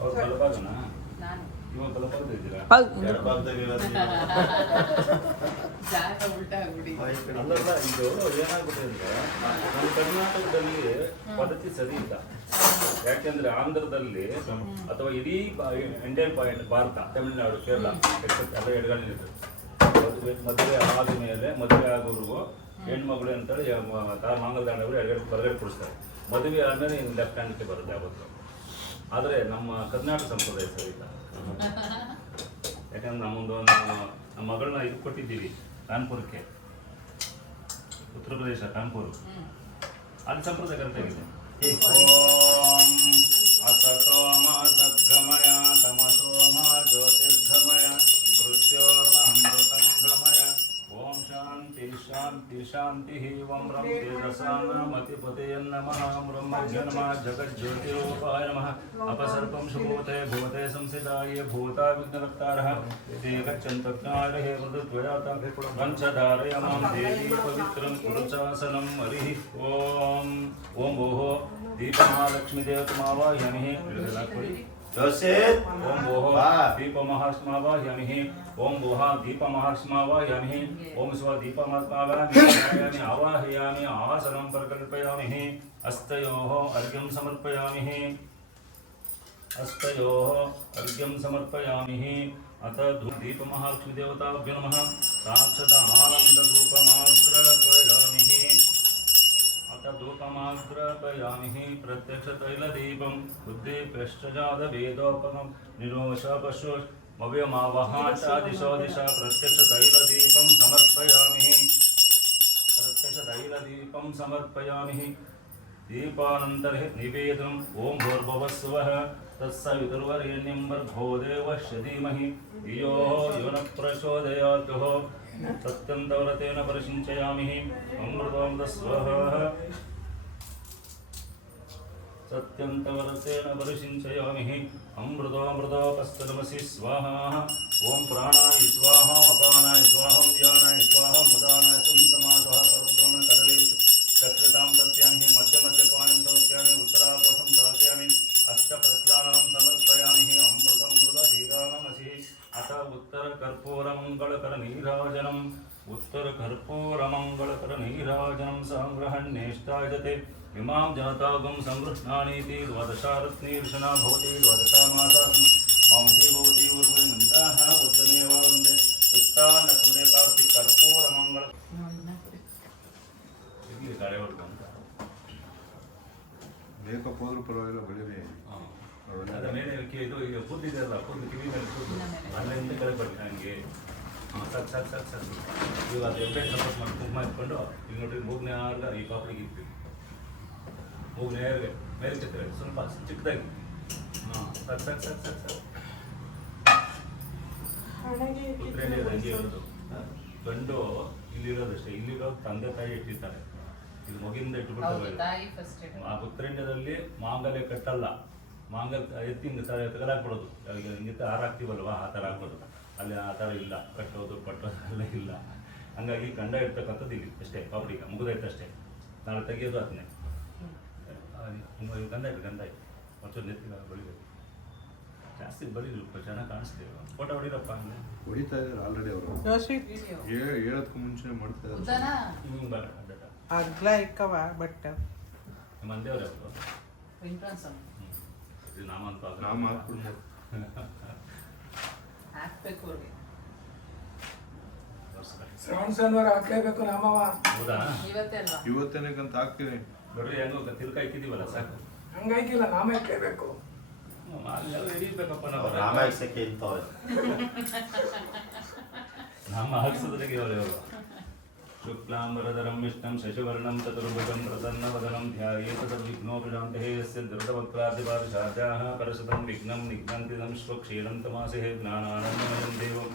ಅವ್ರು ಬಲಭಾಗನಾ? ಇವಾಗ ಬಲಭಾಗದ ಇದ್ದೀರಾ? ಅಲ್ಲಲ್ಲ, ಇದು ಏನಾಗುತ್ತೆ ಅಂದ್ರೆ ನಮ್ಮ ಕರ್ನಾಟಕದಲ್ಲಿ ಪದ್ಧತಿ ಸರಿ ಇಲ್ಲ. ಯಾಕೆಂದ್ರೆ ಆಂಧ್ರದಲ್ಲಿ ಅಥವಾ ಇಡೀ ಇಂಡಿಯನ್ ಭಾರತ, ತಮಿಳುನಾಡು, ಕೇರಳ ಎಲ್ಲ ಎಡಗಣ್ಣಿದೆ. ಮದುವೆ ಆದ ಮೇಲೆ ಮದುವೆ ಆಗೋರ್ಗು ಹೆಣ್ಮಗಳು ಅಂತೇಳಿ ಮಾಂಗಲ್ಯದವರು ಹೊರಗಡೆ ಕೊಡಿಸ್ತಾರೆ. ಮದುವೆ ಆದ್ಮೇಲೆ ಇನ್ನು ಲೆಫ್ಟ್ ಹ್ಯಾಂಡ್ಗೆ ಬರುತ್ತೆ ಯಾವತ್ತು. ಆದರೆ ನಮ್ಮ ಕರ್ನಾಟಕ ಸಂಪ್ರದಾಯ ಸರಿ ಇಲ್ಲ. ಯಾಕಂದ್ರೆ ನಮ್ಮ ಮಗಳನ್ನ ಇದು ಕೊಟ್ಟಿದ್ದೀವಿ ಕಾನ್ಪುರಕ್ಕೆ, ಉತ್ತರ ಪ್ರದೇಶ ಕಾನ್ಪುರ. ಅಲ್ಲಿ ಸಂಪ್ರದಾಯ ಕರೆಕ್ಟ್ ಆಗಿದೆ. ಅಸತೋಮ ಸದ್ಗಮಯ ತಮಸೋಮ ಜ್ಯೋತಿರ್ಗಮಯ ಮೃತ್ಯೋರ್ಮೃತಂ ಗಮಯ. ಓಂ ಶಾಂತಿ ಶಾಂತಿ ಶಾಂತಿ. ಓಂ ರಂ ತೇಜಸಾನಾಮತಿಪತಯೇ ನಮಃ. ಬ್ರಹ್ಮ ಜನ್ಮ ಜಗಜ್ಯೋತಿರೂಪಾಯ ನಮಃ. ಅಪಸರ್ಪಂ ಸುಭೂತೆ ಭೂತೆ ಸಂಸಿದಾಯ ಭೂತಾ ವಿಘ್ನಕರ್ತಾರಃ ತೇ ಗಚ್ಚಂತಜ್ಞಾಯ ಹೇ ಮೃದುತ್ವಯಾತ ಪಂಚಧಾರಯ ಮಾಂ ದೇವಿ ಪವಿತ್ರಂ ಕುರುಚಾಸನಂ ಹರಿಃ. ಓಂ ಓಂ ಭೋಃ ದೀಪಮಹಾಲಕ್ಷ್ಮೀ ದೇವತಮಾವಾಹ್ಯಾಮಿ. ಓಂ ಭೋಃ ದೀಪಮಹಾಸ್ಮಾವಾಹ್ಯಾಮಿ. ಓಂ ಭೋಃ ದೀಪಮಹಾಸ್ಮಾವಾಹ್ಯಾಮಿ. ಓಂ ಸ್ವ ದೀಪಮಹಾಸ್ಮಾವಾಹ್ಯಾಮಿ ಆವಾಹಯಾಮಿ. ಆಸನಂ ಪರಿಕಲ್ಪಯಾಮಿ. ಹಸ್ತಯೋಃ ಅರ್ಘ್ಯಂ ಸಮರ್ಪಯಾಮಿ. ಹಸ್ತಯೋಃ ಅರ್ಘ್ಯಂ ಸಮರ್ಪಯಾಮಿ. ಅತ ದೀಪಮಹಾಲಕ್ಷ್ಮೀ ದೇವತಾಭ್ಯೋ ನಮಃ. ಸಾಕ್ಷಾತ್ ಆನಂದ ಧೂಪಮಾಗ್ರಪಯಾಮಿ. ಧೂಪಮಾಗ್ರಪಯಾಮಿ. ಪ್ರತ್ಯಕ್ಷ ತೈಲದೀಪಂ ಬುದ್ಧಿಪ್ಯಶ್ಚ ಜಾತ ವೇದೋಪಮಂ ನಿರೋಷ ಪಶು दिशो दिशा प्रत्यक्षतैलदीपं समर्पयामि दीपानन्तरे निवेदनम् ॐ भूर्भुवस्सुवः तत्सवितुर्वरेण्यं भर्गो देवस्य धीमहि धियो यो नः प्रचोदयात् सत्यन्तव्रतेन परिषिञ्चयामि अमृतोऽमृतस्वः सत्यन्तव्रतेन परिषिञ्चयामि अमृतोऽमृतोपस्तनमसि स्वाहा ॐ प्राणाय स्वाहा अपानाय स्वाहा ध्यानाय स्वाहा उदानाय सुसमासः सर्वब्रह्मकरले दक्षिणतां तर्पयामि मध्यमध्यपाणिं समर्पयामि उत्तराकोशं समर्पयामि अष्टप्रक्लानां समर्पयामि अमृतमृतभेदानमसि अथ उत्तरकर्पूरमङ्गलकरनीराजनं सङ्ग्रहण्येष्टायते इमां जनतागं संगृह्णानीति द्वादशारत्नीर्षणा भवति द्वादशामासासं मांसी भवति उर्वे मन्दाः उद्यमेव वन्दे कृष्णानकुले कार्तिक कर्पूरमङ्गल ಇಲ್ಲಿ ಗಾಳಿ ಹೊಡ್ಕೊಂತ ಮೇಕಪ್ ಹೋದ್ರೂ ಪರವಾಗಿಲ್ಲ ಬೆಳಿರಿ ಅದ ಮೇಲೆ ಇದು ಈಗ ಕೂದಿದೆಯಲ್ಲ ಕೂದು ಕಿವಿ ಮೇಲೆ ಕೂದು ಅಲ್ಲಿಂದ ಕೆಳಗೆ ಬರ್ತೀನಿ ಹಂಗೆ ಸಾಕು ಇವಾಗ ಅದು ಎಬ್ಬೆ ಸಪೋರ್ಟ್ ಮಾಡಿ ಕುಂಕುಮ ಇಟ್ಕೊಂಡು ಈಗ ನೋಡ್ರಿ ಮೂಗನೇ ಆಗ ಈ ಕಾಪಡಿಗೆ ಇರ್ತೀವಿ ಮೂಗನೇ ಮೇಲೆ ಚಿತ್ರ ಸ್ವಲ್ಪ ಚಿಕ್ಕದಾಗಿ ಸಾಕು ಉತ್ತರೇಣಿ ಹಂಗೆ ಇರೋದು ಗಂಡು ಇಲ್ಲಿರೋದಷ್ಟೇ ಇಲ್ಲಿರೋ ತಂದೆ ತಾಯಿ ಇಟ್ಟಿರ್ತಾರೆ ಇದು ಮಗಿಂದ ಇಟ್ಟುಬಿಡ್ತಾರೆ ಆ ಉತ್ತರೇಣ್ಯದಲ್ಲಿ ಮಾಂಗಲ್ಯ ಕಟ್ಟಲ್ಲ ಮಾಂಗಲ್ಯ ಎತ್ತಿ ಹಿಂಗೆ ತಗಲಾಕ್ಬಿಡೋದು ಹಿಂಗೆ ಹಾರ ಹಾಕ್ತೀವಲ್ವ ಆ ಥರ ಹಾಕ್ಬೋದು ಅಲ್ಲಿ ಆ ಥರ ಇಲ್ಲ ಕಟ್ಟೋದು ಪಟ್ಟೋದು ಎಲ್ಲ ಇಲ್ಲ ಹಂಗಾಗಿ ಗಂಡ ಇರ್ತಕ್ಕಂಥದ್ದು ಇಲ್ಲಿ ಅಷ್ಟೇ ಕಾಪಡಿಗೆ ಮುಗಿದೈತಷ್ಟೇ ನಾಳೆ ತೆಗಿಯೋದು ಅದನ್ನೇ ಗಂಧ ಇಟ್ಟು ಒಂಚೂರು ನೆತ್ತಿಗೆ ಬಳಿಬೇಕು ಜಾಸ್ತಿ ಬಳಿಬೇಕು ಚೆನ್ನಾಗಿ ಕಾಣಿಸ್ತೀವಿ ಫೋಟೋ ಹೊಡಿರಪ್ಪ ಹಂಗೆ ಹೊಡಿತಾ ಇದ್ದಾರೆ ಆಲ್ರೆಡಿ ಅವರು ಹೇಳೋದಕ್ಕೂ ಮುಂಚೆ ಮಾಡ್ತಾ ಇದ್ದಾರೆ ಅಗ್ಲ ಇಕ್ಕವ ಬಟ್ ನಿಮ್ಮ ಅಂದೇವ್ರೆ ಅವರು ಇದು ನಾಮ ಅಂತ ನಾಮ ಹಾಕ್ಬಿಡ್ಬೋದು ಹಾಕ್ಬೇಕು ಅವ್ರಿಗೆ ಶ್ರಾವಣ ಶನಿವಾರ ಹಾಕ್ಲೇಬೇಕು ನಾಮವ. ಹೌದಾ ಇವತ್ತೇ ಅಲ್ವಾ ಇವತ್ತೇನಕ್ಕಂತ ಹಾಕ್ತೀವಿ ನೋಡ್ರಿ ಹೆಂಗೋ ತಿಲ್ಕ ಇಕ್ಕಿದೀವಲ್ಲ ಸಾಕು ಹಂಗಾಯ್ಕಿಲ್ಲ ನಾಮ ಹಾಕ್ಲೇಬೇಕು. ಎಲ್ಲ ಹಿಡಿಬೇಕಪ್ಪ ನಾವು ನಾಮ ಹಾಕ್ಸಕ್ಕೆ ಇಂಥವ್ರೆ ನಾಮ ಹಾಕ್ಸೋದ್ರಿಗೆ ಅವರು शुक्लांबरधरं विष्णुं शशिवर्णं चतुर्भुजं प्रसन्नवदनं ध्यायेत सर्वविघ्नोपशान्तये यस्य धृतवक्त्रादिपादशाद्याः परशतं विघ्नं निघ्नन्ति तं स्वक्षीणं तमासे ज्ञानानन्दमयं देवं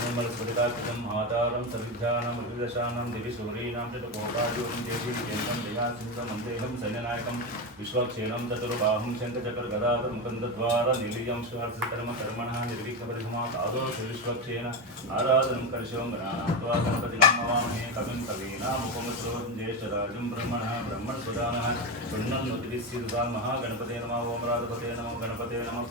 निर्मलस्फटिकाकृतं आधारं सर्विद्यानां मृगदशानां दिवि शौरीणां च गोपायोगं देवीकेन्द्रं दयासिन्धमन्देहं सैन्यनायकं विश्वक्षीणं चतुर्बाहुं शङ्खचक्रगदाधर्मुकन्दद्वारनिलीयं श्रीकर्मकर्मणः निर्विघ्नपरिसमात् आदौ विश्वक्षेण आराधनं कर्षं गणात्वा गणपतिं नमामहे कविं कवीनामुपमश्रवं ज्येष्ठराजं ब्रह्मणः ब्रह्मणस्वदानः शृण्वन्नोतिभिस्सिद्धतान् महागणपते नमः ओं राधपते नमः गणपते नमः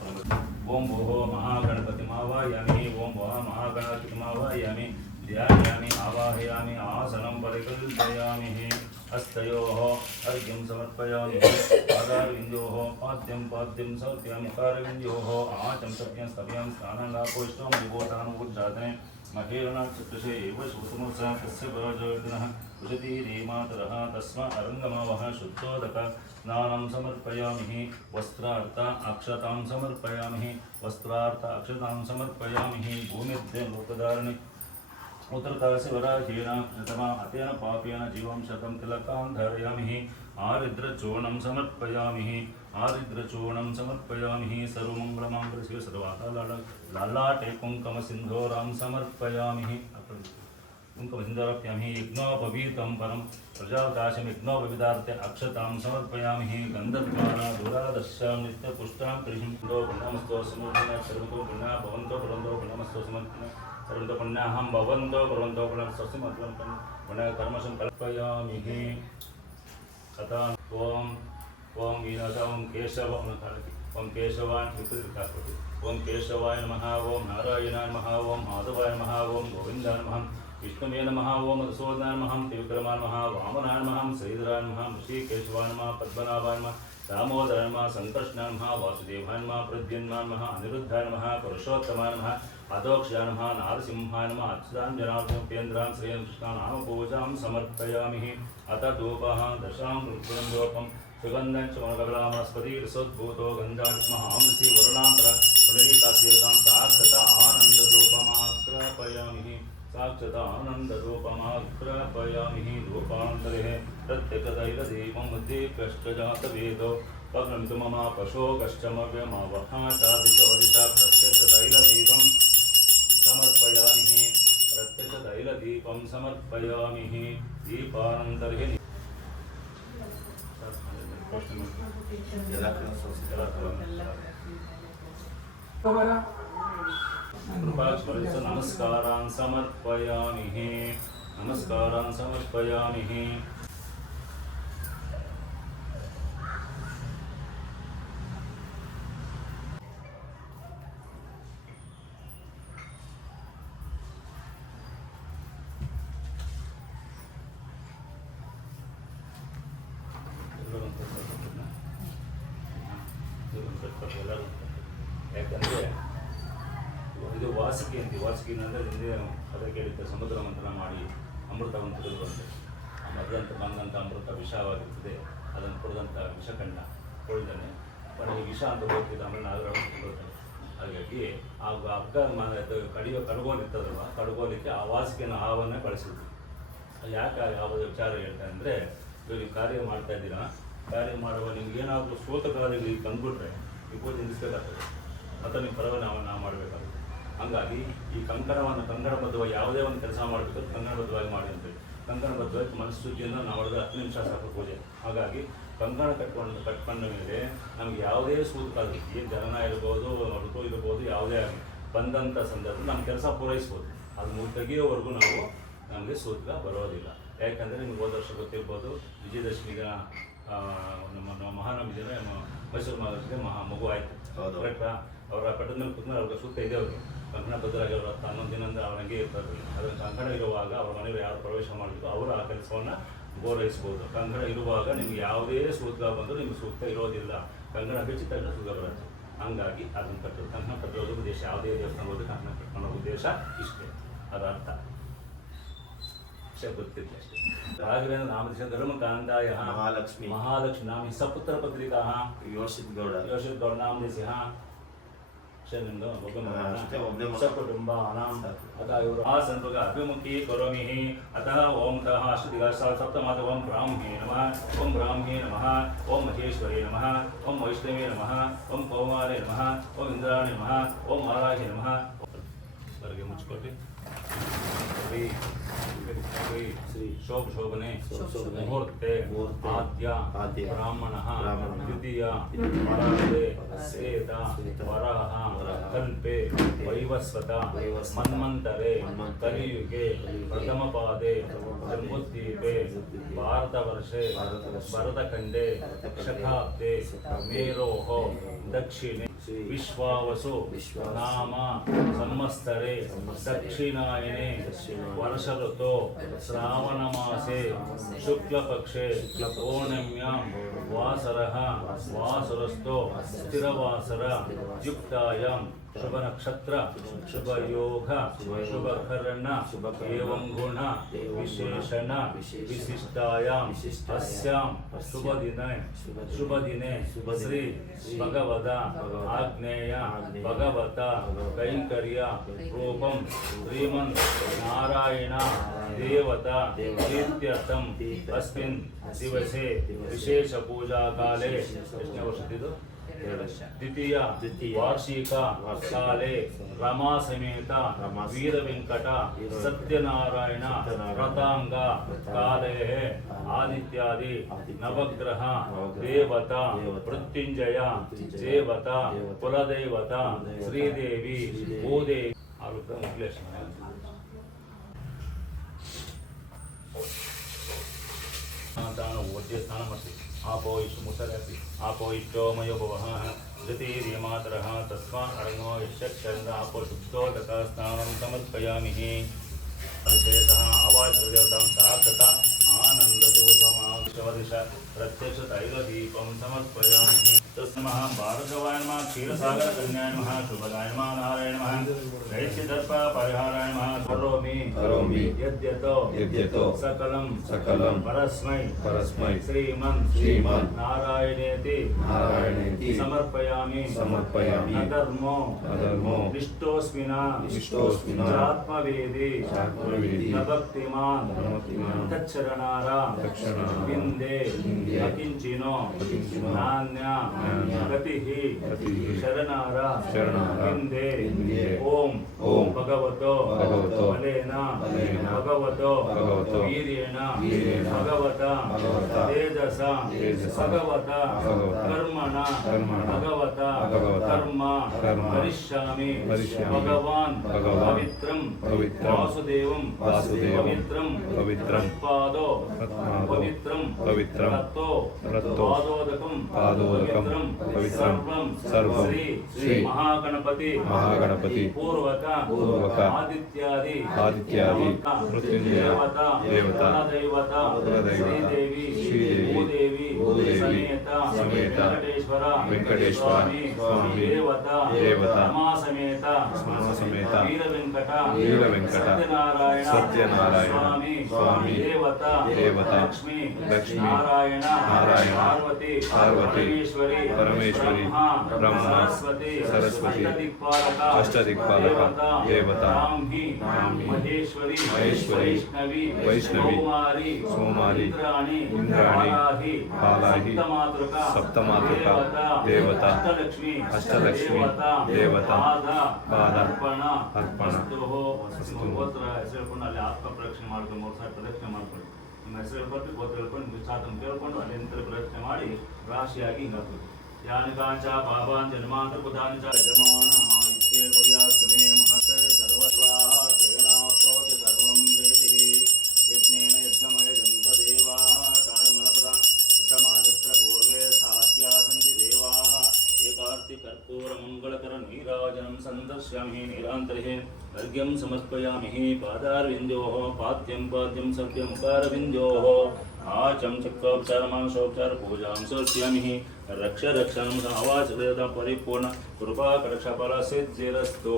ओं भोः महागणपतिमावाहयामि ओं भोः महागणपतिमावाहयामि ध्यायामि आवाहयामि आसनं परिकल्पयामि हस्तयोः अर्घ्यं समर्पयामि पादारविन्दोः पाद्यं समर्पयामि मुखारविन्दोः आचं सत्यं स्तव्यं स्नानाङ्गापोष्टं विभूतानुभूतजातने महेरणाचक्षुषे एव श्रोतुमुत्सः तस्य पराजयतिनः उशती देमातरः तस्मा अरङ्गमावः शुद्धोदक स्नानं समर्पयामि वस्त्रार्थ अक्षतां समर्पयामि भूमिर्देव लोकधारणि उत्तरकाशिवराहेण कृतमा अतेन पापेन जीवं शतं तिलकान् धारयामि आरिद्रचूर्णं समर्पयामि सर्वमङ्गलमाङ्गल्ये सर्वाललाटे कुङ्कुमसिन्धूरां समर्पयामि कुङ्कुमसिन्धूराप्यामि यज्ञोपवीतं परं प्रजावकाशं यज्ञोपवीतार्थे अक्षतां समर्पयामि गन्धद्वारा दूरादर्शां नित्यपुष्टां कृषिं पुण्यमस्तो समर्पण सर्वतो पुण्या भवन्तो पुरन्दो पुण्यमस्तो समर्पण सर्वतो पुण्याहं भवन्तो पुरन्दो पुण्यमस्तो समर्पण पुण्यकर्मसं कल्पयामि तथा ओं वीरसं केशव ओं केशवान् ओं केशवाय नमः ओं नारायणाय नमः ओं माधवाय नमः ओं गोविन्दाय नमः विष्णुवे नमः ओं मधुसूदनाय नमः त्रिविक्रमाय नमः वामनाय नमः श्रीधराय नमः ऋषिकेशवाय नमः पद्मनाभाय नमः दामोदराय नमः संकर्षणाय नमः वासुदेवाय नमः प्रद्युम्नाय नमः अनिरुद्धाय नमः पुरुषोत्तमाय नमः अधोक्षाय नमः नारसिंहाय नमः अच्युताञ्जनार्पेन्द्रां श्रीकृष्णानामपूजां समर्पयामि अथ धूपः दशां कृत्वं सुगन्धं च मनोगलामस्पतिर्सोद्भूतो गन्धात्महांसि वरुणान्तर पुनरीकाक्षेतां साक्षत आनन्दरूपमाग्रपयामि साक्षत आनन्दरूपमाग्रपयामि रूपान्तरे प्रत्यक्षतैलदीपं दीप्यष्टजातवेदो पग्नन्तु मम पशो कश्चमव्यमावहाचादिशो दिशा प्रत्यक्षतैलदीपं समर्पयामि प्रत्यक्षतैलदीपं समर्पयामि दीपानन्तरे नमस्कारान् समर्पयामि नमस्कारान् समर्पयामि ಯಾಕಂದರೆ ಇದು ವಾಸಿಕೆ ಅಂತೀವಿ. ವಾಸಿಕೆ ಅಂದರೆ ಹಿಂದೆ ಕಥೆ ಕೇಳಿದ್ದೆ, ಸಮುದ್ರ ಮಂಥನ ಮಾಡಿ ಅಮೃತವನ್ನು ಕುಡಿದುವಂತೆ ಆ ಮದ್ದಂತ ಬಂದಂಥ ಅಮೃತ ವಿಷವಾಗಿರ್ತದೆ, ಅದನ್ನು ಕುಡಿದಂಥ ವಿಷಕಂಡ ಕೊಳ್ದಾನೆ ಈ ವಿಷ ಅಂತ ಹೋಗ್ತಿದ್ದ. ಆಮೇಲೆ ನಾಗರಾಜ ಕೊಡ್ತಾರೆ. ಹಾಗಾಗಿ ಆ ಹಗ್ಗ ಕಡ್ಗೋಲು ಇರ್ತದಲ್ವ, ಕಡ್ಗೋಲಿಕ್ಕೆ ಆ ವಾಸಿಕೆನ ಹಾವನ್ನೇ ಬಳಸಿದ್ವಿ. ಯಾಕೆ ಯಾವ ವಿಚಾರ ಹೇಳ್ತಾರೆ ಅಂದರೆ, ಇವಾಗ ನೀವು ಕಾರ್ಯ ಮಾಡ್ತಾ ಇದ್ದೀರಾ, ಕಾರ್ಯ ಮಾಡುವ ನಿಮ್ಗೆ ಏನಾದರೂ ಶ್ರೋತಕಾರಿಗಳು ಈಗ ಬಂದ್ಬಿಟ್ರೆ ಈ ಪೂಜೆ ನಿಲ್ಲಿಸಬೇಕಾಗ್ತದೆ, ಅಥವಾ ನಿಮ್ಮ ಪರವಾಗಿ ನಾವು ಮಾಡಬೇಕಾಗುತ್ತೆ. ಹಾಗಾಗಿ ಈ ಕಂಕಣಬದ್ಧವಾಗಿ ಯಾವುದೇ ಒಂದು ಕೆಲಸ ಮಾಡಬೇಕಾದ್ರೆ ಕಂಕಣಬದ್ಧವಾಗಿ ಮಾಡಿ ಅಂತೇಳಿ ಕಂಕಣಬದ್ಧವಾಗಿ ಮನಸ್ಸುದ್ಧಿಯನ್ನು ನಾವು ಮಾಡಿದ್ರೆ 10 ನಿಮಿಷ ಸಾಕು ಪೂಜೆ. ಹಾಗಾಗಿ ಕಂಕಣ ಕಟ್ಕೊಂಡ ಮೇಲೆ ನಮ್ಗೆ ಯಾವುದೇ ಸೂತಕಾಗಲಿ, ಏನು ಜನನ ಇರ್ಬೋದು, ಋತು ಇರ್ಬೋದು, ಯಾವುದೇ ಆಗಲಿ ಬಂದಂಥ ಸಂದರ್ಭದಲ್ಲಿ ನಮ್ಮ ಕೆಲಸ ಪೂರೈಸ್ಬೋದು. ಅದು ತೆಗಿಯೋವರೆಗೂ ನಮಗೆ ಸೂತಕ ಬರೋದಿಲ್ಲ. ಯಾಕಂದರೆ ನಿಮ್ಗೆ ಹೋದ ವರ್ಷ ಗೊತ್ತಿರ್ಬೋದು, ವಿಜಯದಶಮಿಗೆ ನಮ್ಮ ಮಹಾನವಮಿ ದಿನ ಮೈಸೂರು ಮಹಾರಾಜರಿಗೆ ಮಗು ಆಯಿತು. ಕರೆಕ್ಟಾ? ಅವರ ಪಟ್ಟದ ಮೇಲೆ ಕೂತ್ಮೇಲೆ ಅವ್ರಿಗೆ ಸೂಕ್ತ ಇದೆ. ಅವರು ಕಂಕಣ ಬದ್ಧರಾಗಿ ಅವರು 11 ದಿನದಿಂದ ಅವ್ರ ಹಂಗೆ ಇರ್ತಾರೆ. ಅದರ ಕಂಕಣ ಇರುವಾಗ ಅವ್ರ ಮನೆಯಲ್ಲಿ ಯಾರು ಪ್ರವೇಶ ಮಾಡಬೇಕು ಅವರು ಆ ಕೆಲಸವನ್ನು ಪೂರೈಸ್ಬೋದು. ಕಂಕಣ ಇರುವಾಗ ನಿಮ್ಗೆ ಯಾವುದೇ ಸೂಕ್ತ ಬಂದರೂ ನಿಮ್ಗೆ ಸೂಕ್ತ ಇರೋದಿಲ್ಲ. ಕಂಕಣ ಹೆಚ್ಚು ತಕ್ಷಣ ಸೂಕ್ತ ಬರುತ್ತೆ. ಹಂಗಾಗಿ ಅದನ್ನು ಕಟ್ಟೋದು, ಕಂಕಣ ಕಟ್ಟೋದು ಉದ್ದೇಶ. ಯಾವುದೇ ದೇವಸ್ಥಾನ ಹೋದ್ರೆ ಕಂಕಣ ಕಟ್ಕೊಳ್ಳೋ ಉದ್ದೇಶ ಇಷ್ಟೇ, ಅದರ ಅರ್ಥ ಗೊತ್ತಿಲ್ಲ ಅಷ್ಟೇ. ರಾಘವೇಂದ್ರ ನಾಮದೇಶ ಧರ್ಮಕಾಂತಾಯ ಮಹಾಲಕ್ಷ್ಮಿ ನಾಮ ಸಪುತ್ರ ಪತ್ರಿಕಾ ಯೋಷಿತ್ ಗೌಡ ನಾಮದೇಶ अभिमुखी करोमि अतः ओम सप्तमात ओम ब्राह्मे नमः, ओम ब्राह्मे नमः, ओम महेश्वरे नमः, ओम वैष्णवे नमः, ओम कौमारे नमः, ओम इंद्राणे नमः, ओम महाराजे नमः. मुझकोटे श्री शोभने मुहूर्ते आद्य ब्राह्मणः द्वितीय वराहे श्वेता वराह कल्पे वैवस्वत मन्वन्तरे कलियुगे प्रथमपादे जम्बुद्वीपे भारतवर्षे भरतखण्डे शताब्दे मेरोः दक्षिणे विश्वावसु नाम संवत्सरे दक्षिणायने वर्ष ऋतु श्रावण मासे शुक्लपक्षे पौर्णम्यां वासरः वासरस्थो स्थिरवासर युक्तायां शुभ नक्षत्र शुभ योग शुभ कर्ण एवं गुण विशेषण विशिष्टायां अस्यां शुभ दिने श्री भगवद आग्नेय भगवत कैंकर्य रूपं श्रीमन् नारायण देवता प्रीत्यर्थं अस्मिन् दिवसे विशेष पूजा काले द्वितीय वार्षिक काले रमा समेत वीर वेंकट सत्यनारायण व्रतांग काले आदित्यादि नवग्रह देवता मृत्युंजय देवता कुलदेवता श्रीदेवी भूदेवी स्नान आपो इष्ट मुसरति आपो इष्टो मयो भवः धृतिर्यमातरः तस्मात् अरणो यक्षन्द आपो शुद्धोदक स्नानं समर्पयामि विशेषः आवाच देवतां साक्षता आनन्दरूपमा केशवदिश प्रत्यक्ष तैलदीपं समर्पयामि तस्मः भार्गवाय नमः क्षीरसागरकन्याय नमः शुभदाय नमः नारायण नमः दैत्यदर्प परिहाराय नमः करोमि यद्यतो सकलं परस्मै श्रीमन् नारायणेति समर्पयामि अधर्मो इष्टोस्मिना आत्मवेदी न भक्तिमान् तच्चरणारा विन्दे अकिञ्चिनो नान्या गतिः शरणारा विन्दे ॐ भगवतो बलेन भगवतो वीर्येण भगवता तेजसा भगवता कर्मणा भगवता कर्म करिष्यामि भगवान् पवित्रं वासुदेवं पवित्रं पादो पवित्रं रत्तो पादोदकं पवित्रं सर्वं श्री महागणपति पूर्वक आदित्यादि देवता कुलदेवता श्रीदेवी भूदेवी समेत वेंकटेश्वर स्वामी देवता रमा समेत वीरवेंकट सत्यनारायण स्वामी देवता लक्ष्मी नारायण पार्वती परमेश्वरी ब्रह्मा सरस्वती अष्टदिक्पालक देवता महेश्वरी वैष्णवी सोमारी इंद्राणी पालाही सप्तमातृका देवता अष्टलक्ष्मी देवता पादार्पण ಹೆಸರು ಅಲ್ಲಿ ಆತ್ಮ ಪ್ರದಕ್ಷಿಣೆ ಮಾಡ್ಕೊಂಡು 3 ಸಾರಿ ಪ್ರದಕ್ಷಿಣೆ ಮಾಡ್ಕೊಳ್ಳಿ. ನಿಮ್ಮ ಹೆಸರು ಹೇಳ್ಕೊಂಡು ಗೋತ್ರ ಹೇಳ್ಕೊಂಡು ನಿಮ್ಮ ಚಾತನ್ನು ಕೇಳ್ಕೊಂಡು ಅಲ್ಲಿ ಎಂತ ಪ್ರದಕ್ಷಿಣೆ ಮಾಡಿ ರಾಶಿಯಾಗಿ ಹಿಂಗೆ ಹಾಕೋದು. ಯಾನಿಕಾಂಚ ಪಾಪಾನ್ ಜನ್ಮಾಂತರ ಬುಧಾಂಚ ಯಜಮಾನ ಇತ್ಯೇವಯಾಸ್ಮೇ ಮಹತೆ ಸರ್ವಸ್ವಾಹ ಸೇನಾಪ್ತೋತಿ ಸರ್ವಂ ವೇದಿಃ ಯಜ್ಞೇನ ಯಜ್ಞಮಯ ಜಂತ ದೇವಾಃ ಕಾಲಮನಪದ ಶತಮಾನಸ್ತ್ರ ಪೂರ್ವೇ ಸಾತ್ಯಾಸಂತಿ ದೇವಾಃ ಏಕಾರ್ತಿ ಕರ್ಪೂರ ಮಂಗಳಕರ ನೀರಾಜನಂ ಸಂದರ್ಶ್ಯಾಮಿ ನೀರಾಂತರಿಹೇ अर्घ्यं समर्पयामि पादारविन्दोः पाद्यं सत्यमुखारविन्दोः आचं चक्रोपचारमांसोपचार पूजां समर्पयामि रक्षणं आवाचवेदा परिपूर्ण कृपा कटाक्षफलसिद्धिरस्तु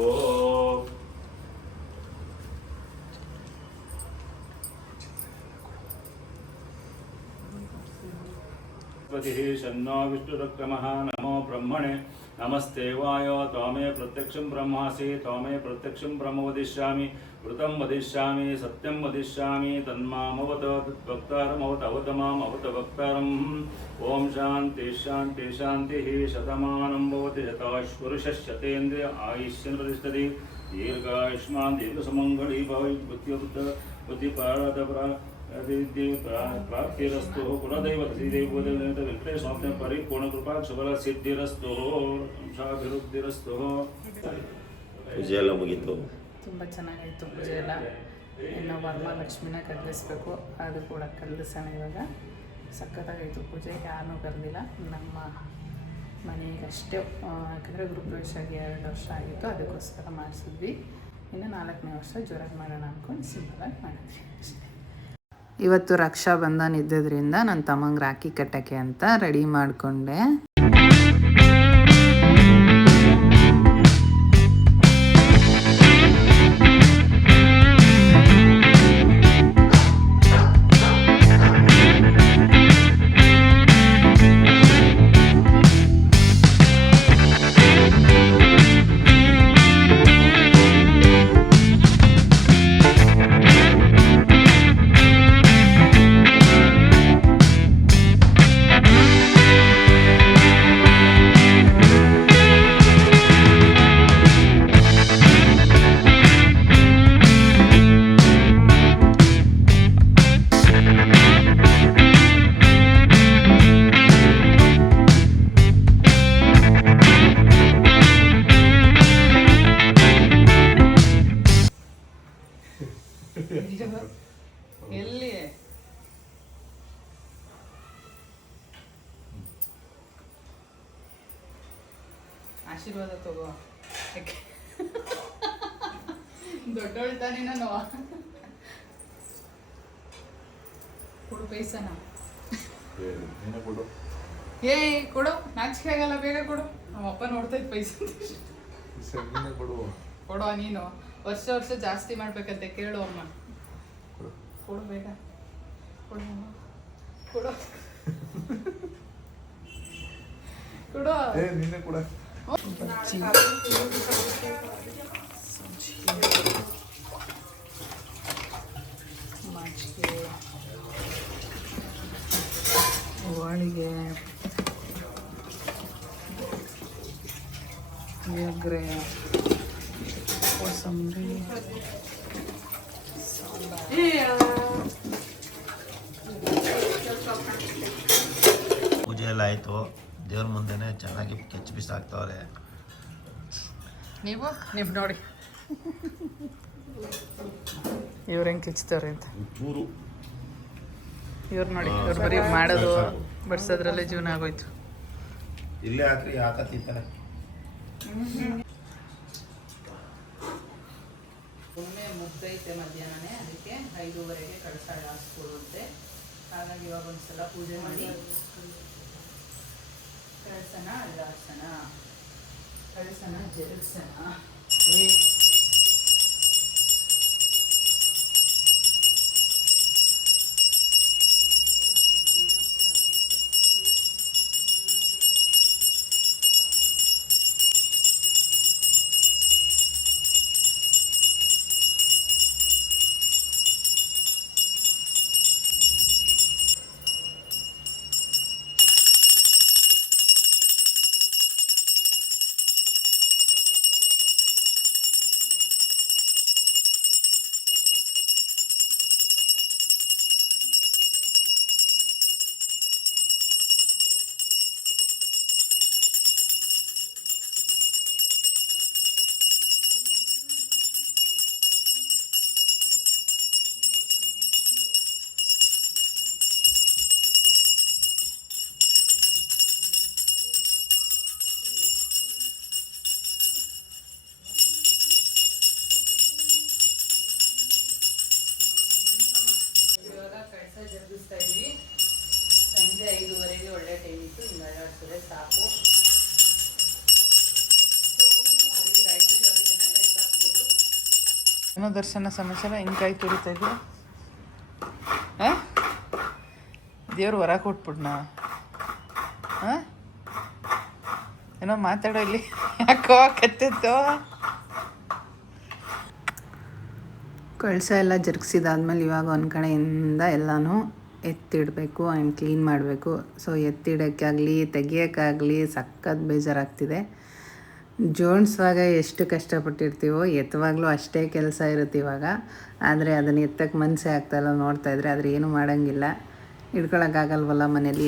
शन्नो विष्णुरुक्रमः नमो ब्रह्मणे नमस्ते वाय त्वमे प्रत्यक्षं ब्रह्मासि त्वमे प्रत्यक्षं ब्रह्म वदिष्यामि वृतं वदिष्यामि सत्यं वदिष्यामि तन्मामवत वक्तारमवत अवतमाम् अवत वक्तारम् ॐ शान्ति शान्ति शान्तिः शतमानं भवति शतायुष्पुरुषशतेन्द्रिय आयुष्यं प्रतिष्ठति दीर्घायुष्मान् दीर्घसुमङ्गली बुद्धिपारदप्रा प्राप्तिरस्तु कुलदैवत श्रीदेवोदेवत वेंकटेश स्वामी परिपूर्ण कृपा शुभल सिद्धिरस्तु शाभिवृद्धिरस्तु. ಪೂಜೆ ಎಲ್ಲ ಮುಗೀತು. ತುಂಬ ಚೆನ್ನಾಗಾಯಿತು ಪೂಜೆ ಎಲ್ಲ. ಇನ್ನು ವರಮಹಾಲಕ್ಷ್ಮಿನ ಕರೆದಿಸ್ಬೇಕು, ಅದು ಕೂಡ ಕರೆದಿಸೋಣ ಇವಾಗ. ಸಖತ್ತಾಗಾಯಿತು ಪೂಜೆ. ಯಾರನ್ನೂ ಕರೆದಿಲ್ಲ, ನಮ್ಮ ಮನೆಗಷ್ಟೇ. ಯಾಕಂದರೆ ಗೃಹಪ್ರವೇಶ ಆಗಿ 2 ವರ್ಷ ಆಗಿತ್ತು, ಅದಕ್ಕೋಸ್ಕರ ಮಾಡಿಸಿದ್ವಿ. ಇನ್ನು 4ನೇ ವರ್ಷ ಜೋರಾಗಿ ಮಾಡೋಣ ಅಂದ್ಕೊಂಡು ಸಿಂಪಲಾಗಿ ಮಾಡಿದ್ವಿ ಅಷ್ಟೇ. ಇವತ್ತು ರಕ್ಷಾ ಬಂಧನ ಇದ್ದದ್ರಿಂದ ನನ್ನ ತಮ್ಮಂಗೆ ರಾಖಿ ಕಟ್ಟಕ್ಕೆ ಅಂತ ರೆಡಿ ಮಾಡಿಕೊಂಡೆ. ಎಲ್ಲಿ ಆಶೀರ್ವಾದ ತಗೋ. ದೊಡ್ಡೋಳ್ ತಾನೇ ನಾನು. ಕೊಡು ಪೈಸನ. ನೀನೇ ಕೊಡು. ಏಯ್ ಕೊಡು, ನಾಚಿಕೆ ಆಗಲ್ಲ, ಬೇಗ ಕೊಡು. ನಮ್ಮಪ್ಪ ನೋಡ್ತಾ ಇದ್ದು ಪೈಸೆ ಸರಿ, ನೀನೇ ಕೊಡು. ಕೊಡು. ನೀನು ವರ್ಷ ವರ್ಷ ಜಾಸ್ತಿ ಮಾಡ್ಬೇಕಂತೆ, ಕೇಳು ಅಮ್ಮ. ಕೊಡು. ಕೊಡು ಬೇಗ, ಕೊಡು ಅಮ್ಮ. ಕೊಡು ಕೊಡು. ನೀನೇ ಕೊಡ. ಮಜ್ಜಿಗೆ, ಹೋಳಿಗೆ, ಪುಳಿಯೋಗರೆ, ಕೋಸಂಬರಿ, ಪೂಜೆ ಎಲ್ಲ ಆಯಿತು. ದೇವ್ರ ಮುಂದೆನೆ ಚೆನ್ನಾಗಿ ಕೆಚ್ಚು ಬಿಸಾಕ್ತವ್ರೆ. ನೀವು ನೋಡಿ ಇವ್ರು ಹೆಂಗೆ ಕಿಚ್ತವ್ರೆ ಅಂತ. ಇವ್ರು ನೋಡಿ, ಇವ್ರು ಬರೀ ಮಾಡೋದು ಬಡ್ಸೋದ್ರಲ್ಲೇ ಜೀವನ ಆಗೋಯ್ತು. ಇಲ್ಲೇ ಹಾಕ್ರಿ, ಹಾಕತ್ತಿತ್ತಾನೆ. ಒಮ್ಮೆ ಮುದ್ದೈತೆ ಮಧ್ಯಾಹ್ನನೇ, ಅದಕ್ಕೆ 5:30ಗೆ ಕಳಸ ಹಾಸ್ಕೊಳ್ಳುತ್ತೆ. ಹಾಗಾಗಿ ಇವಾಗ ಒಂದ್ಸಲ ಪೂಜೆ ಮಾಡಿ ಕಳಸನ ಅಲ್ಲಾಡ್ಸೋಣ, ಕಳಸನ ಜರುಗ್ಸೋಣ. ಜರುಗಿಸ್ತಾ ಇದ್ವಿ. ಸಂಜೆ 5:30ಗೆ ಒಳ್ಳೆ ಟೈಮ್ ಇತ್ತು. ಹಿಂಗೆ ಅಲ್ಲಾಡ್ಸಿದ್ರೆ ಸಾಕು. ಏನೋ ದರ್ಶನ ಸಮಾಚಾರ, ಹಿಂಗಾಯಿ ತುರಿತಾ ಇದ್ರು. ದೇವ್ರು ವರ ಕೊಟ್ಬಿಡ್ನಾ? ಏನೋ ಮಾತಾಡೋ ಇಲ್ಲಿ, ಯಾಕೋ ಕತ್ತಿತ್ತು. ಕಳಸ ಎಲ್ಲ ಜರುಗಿಸಿದಾದ್ಮೇಲೆ ಇವಾಗ ಒಂದು ಕಡೆಯಿಂದ ಎಲ್ಲನೂ ಎತ್ತಿಡಬೇಕು ಆ್ಯಂಡ್ ಕ್ಲೀನ್ ಮಾಡಬೇಕು. ಸೊ ಎತ್ತಿಡೋಕ್ಕಾಗಲಿ ತೆಗಿಯೋಕ್ಕಾಗಲಿ ಸಖತ್ ಬೇಜಾರಾಗ್ತಿದೆ. ಜೋಡಿಸುವಾಗ ಎಷ್ಟು ಕಷ್ಟಪಟ್ಟಿರ್ತೀವೋ ಎತ್ತುವಾಗಲೂ ಅಷ್ಟೇ ಕೆಲಸ ಇರುತ್ತೆ ಇವಾಗ. ಆದರೆ ಅದನ್ನು ಎತ್ತಕ್ಕೆ ಮನಸ್ಸೇ ಆಗ್ತಾಯಿಲ್ಲ ನೋಡ್ತಾಯಿದ್ರೆ. ಆದರೆ ಏನೂ ಮಾಡೋಂಗಿಲ್ಲ, ಹಿಡ್ಕೊಳಕ್ಕಾಗಲ್ವಲ್ಲ ಮನೇಲಿ.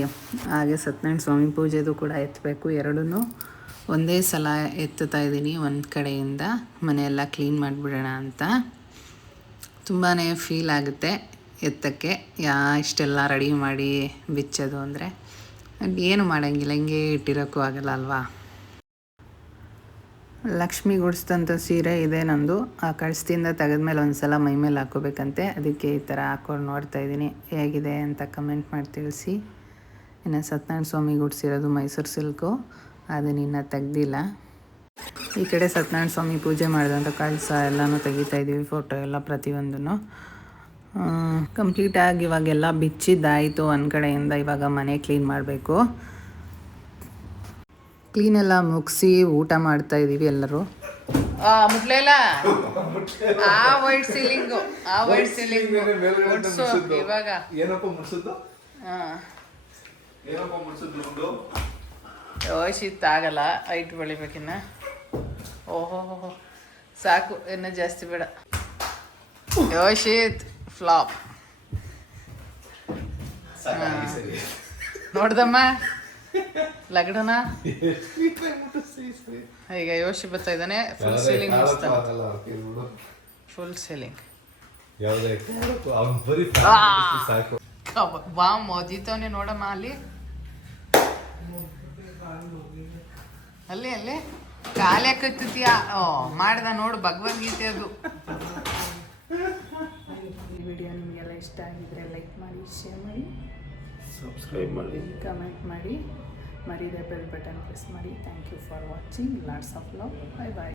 ಹಾಗೆ ಸತ್ಯನಾರಾಯಣ ಸ್ವಾಮಿ ಪೂಜೆದು ಕೂಡ ಎತ್ತಬೇಕು. ಎರಡೂ ಒಂದೇ ಸಲ ಎತ್ತುತ್ತಾ ಇದ್ದೀನಿ. ಒಂದು ಕಡೆಯಿಂದ ಮನೆಯೆಲ್ಲ ಕ್ಲೀನ್ ಮಾಡಿಬಿಡೋಣ ಅಂತ. ತುಂಬಾ ಫೀಲ್ ಆಗುತ್ತೆ ಎತ್ತಕ್ಕೆ, ಇಷ್ಟೆಲ್ಲ ರೆಡಿ ಮಾಡಿ ಬಿಚ್ಚೋದು ಅಂದರೆ. ಏನು ಮಾಡೋಂಗಿಲ್ಲ, ಹಿಂಗೆ ಇಟ್ಟಿರೋಕ್ಕೂ ಆಗಲ್ಲ ಅಲ್ವಾ. ಲಕ್ಷ್ಮಿ ಗುಡಿಸ್ದಂಥ ಸೀರೆ ಇದೆ ನಂದು. ಆ ಕಳಿಸ್ದಿಂದ ತೆಗೆದ್ಮೇಲೆ ಒಂದು ಸಲ ಮೈ ಮೇಲೆ ಹಾಕ್ಕೋಬೇಕಂತೆ. ಅದಕ್ಕೆ ಈ ಥರ ಹಾಕ್ಕೊಂಡು ನೋಡ್ತಾಯಿದ್ದೀನಿ. ಹೇಗಿದೆ ಅಂತ ಕಮೆಂಟ್ ಮಾಡಿ ತಿಳಿಸಿ. ಇನ್ನು ಸತ್ಯನಾರಾಯಣ ಸ್ವಾಮಿ ಗುಡಿಸಿರೋದು ಮೈಸೂರು ಸಿಲ್ಕು, ಅದನ್ನಿನ್ನೂ ತೆಗ್ದಿಲ್ಲ. ಈ ಕಡೆ ಸತ್ಯನಾರಾಯಣ ಸ್ವಾಮಿ ಪೂಜೆ ಮಾಡಿದಂಥ ಕಳಸ ಎಲ್ಲನೂ ತೆಗಿತಾಯಿದ್ದೀವಿ, ಫೋಟೋ ಎಲ್ಲ ಪ್ರತಿಯೊಂದೂ ಕಂಪ್ಲೀಟಾಗಿ ಇವಾಗೆಲ್ಲ ಬಿಚ್ಚಿದ್ದಾಯಿತು ಒಂದು ಕಡೆಯಿಂದ. ಇವಾಗ ಮನೆ ಕ್ಲೀನ್ ಮಾಡಬೇಕು. ಕ್ಲೀನೆಲ್ಲ ಮುಗಿಸಿ ಊಟ ಮಾಡ್ತಾಯಿದ್ದೀವಿ ಎಲ್ಲರೂ. ಮುಟ್ಲೆಲ್ಲ ಆ ವೈಟ್ ಸೀಲಿಂಗು ಇವಾಗ ಏನಪ್ಪ ಮುಡ್ಸೋದು? ಯೋಶಿತ್ತಾಗಲ್ಲ, ಹೈಟ್ ಬೆಳಿಬೇಕಿನ್ನ. ಓಹೋ ಸಾಕು, ಇನ್ನೂ ಜಾಸ್ತಿ ಬೇಡ. ಯೋಶಿತ್ ಫ್ಲಾಪ್ ನೋಡ್ದಮ್ಮ ಲಗ್ಡನ. ಈಗ ಯೋಶಿ ಬರ್ತಾ ಇದ್ದಾನೆ. ಫುಲ್ ಸೀಲಿಂಗ್ ಫುಲ್ ಸೀಲಿಂಗ್ ಬಾ ಮೋದಿತವನೆ ನೋಡಮ್ಮ. ಅಲ್ಲಿ ಅಲ್ಲಿ ಅಲ್ಲಿ ಕಾಲೇ ಕತ್ತತಿಯಾ? ಓ ಮಾಡ್ದ ನೋಡು, ಭಗವದ್ಗೀತೆ ಅದು. ಈ ವಿಡಿಯೋ ನಿಮಗೆಲ್ಲ ಇಷ್ಟ ಆಗಿದ್ರೆ ಲೈಕ್ ಮಾಡಿ, ಶೇರ್ ಮಾಡಿ, ಸಬ್ಸ್ಕ್ರೈಬ್ ಮಾಡಿ, ಕಮೆಂಟ್ ಮಾಡಿ, ಮರಿದೆ ಬೆಲ್ ಬಟನ್ ಪ್ರೆಸ್ ಮಾಡಿ. Thank you for watching. Lots of love. Bye bye.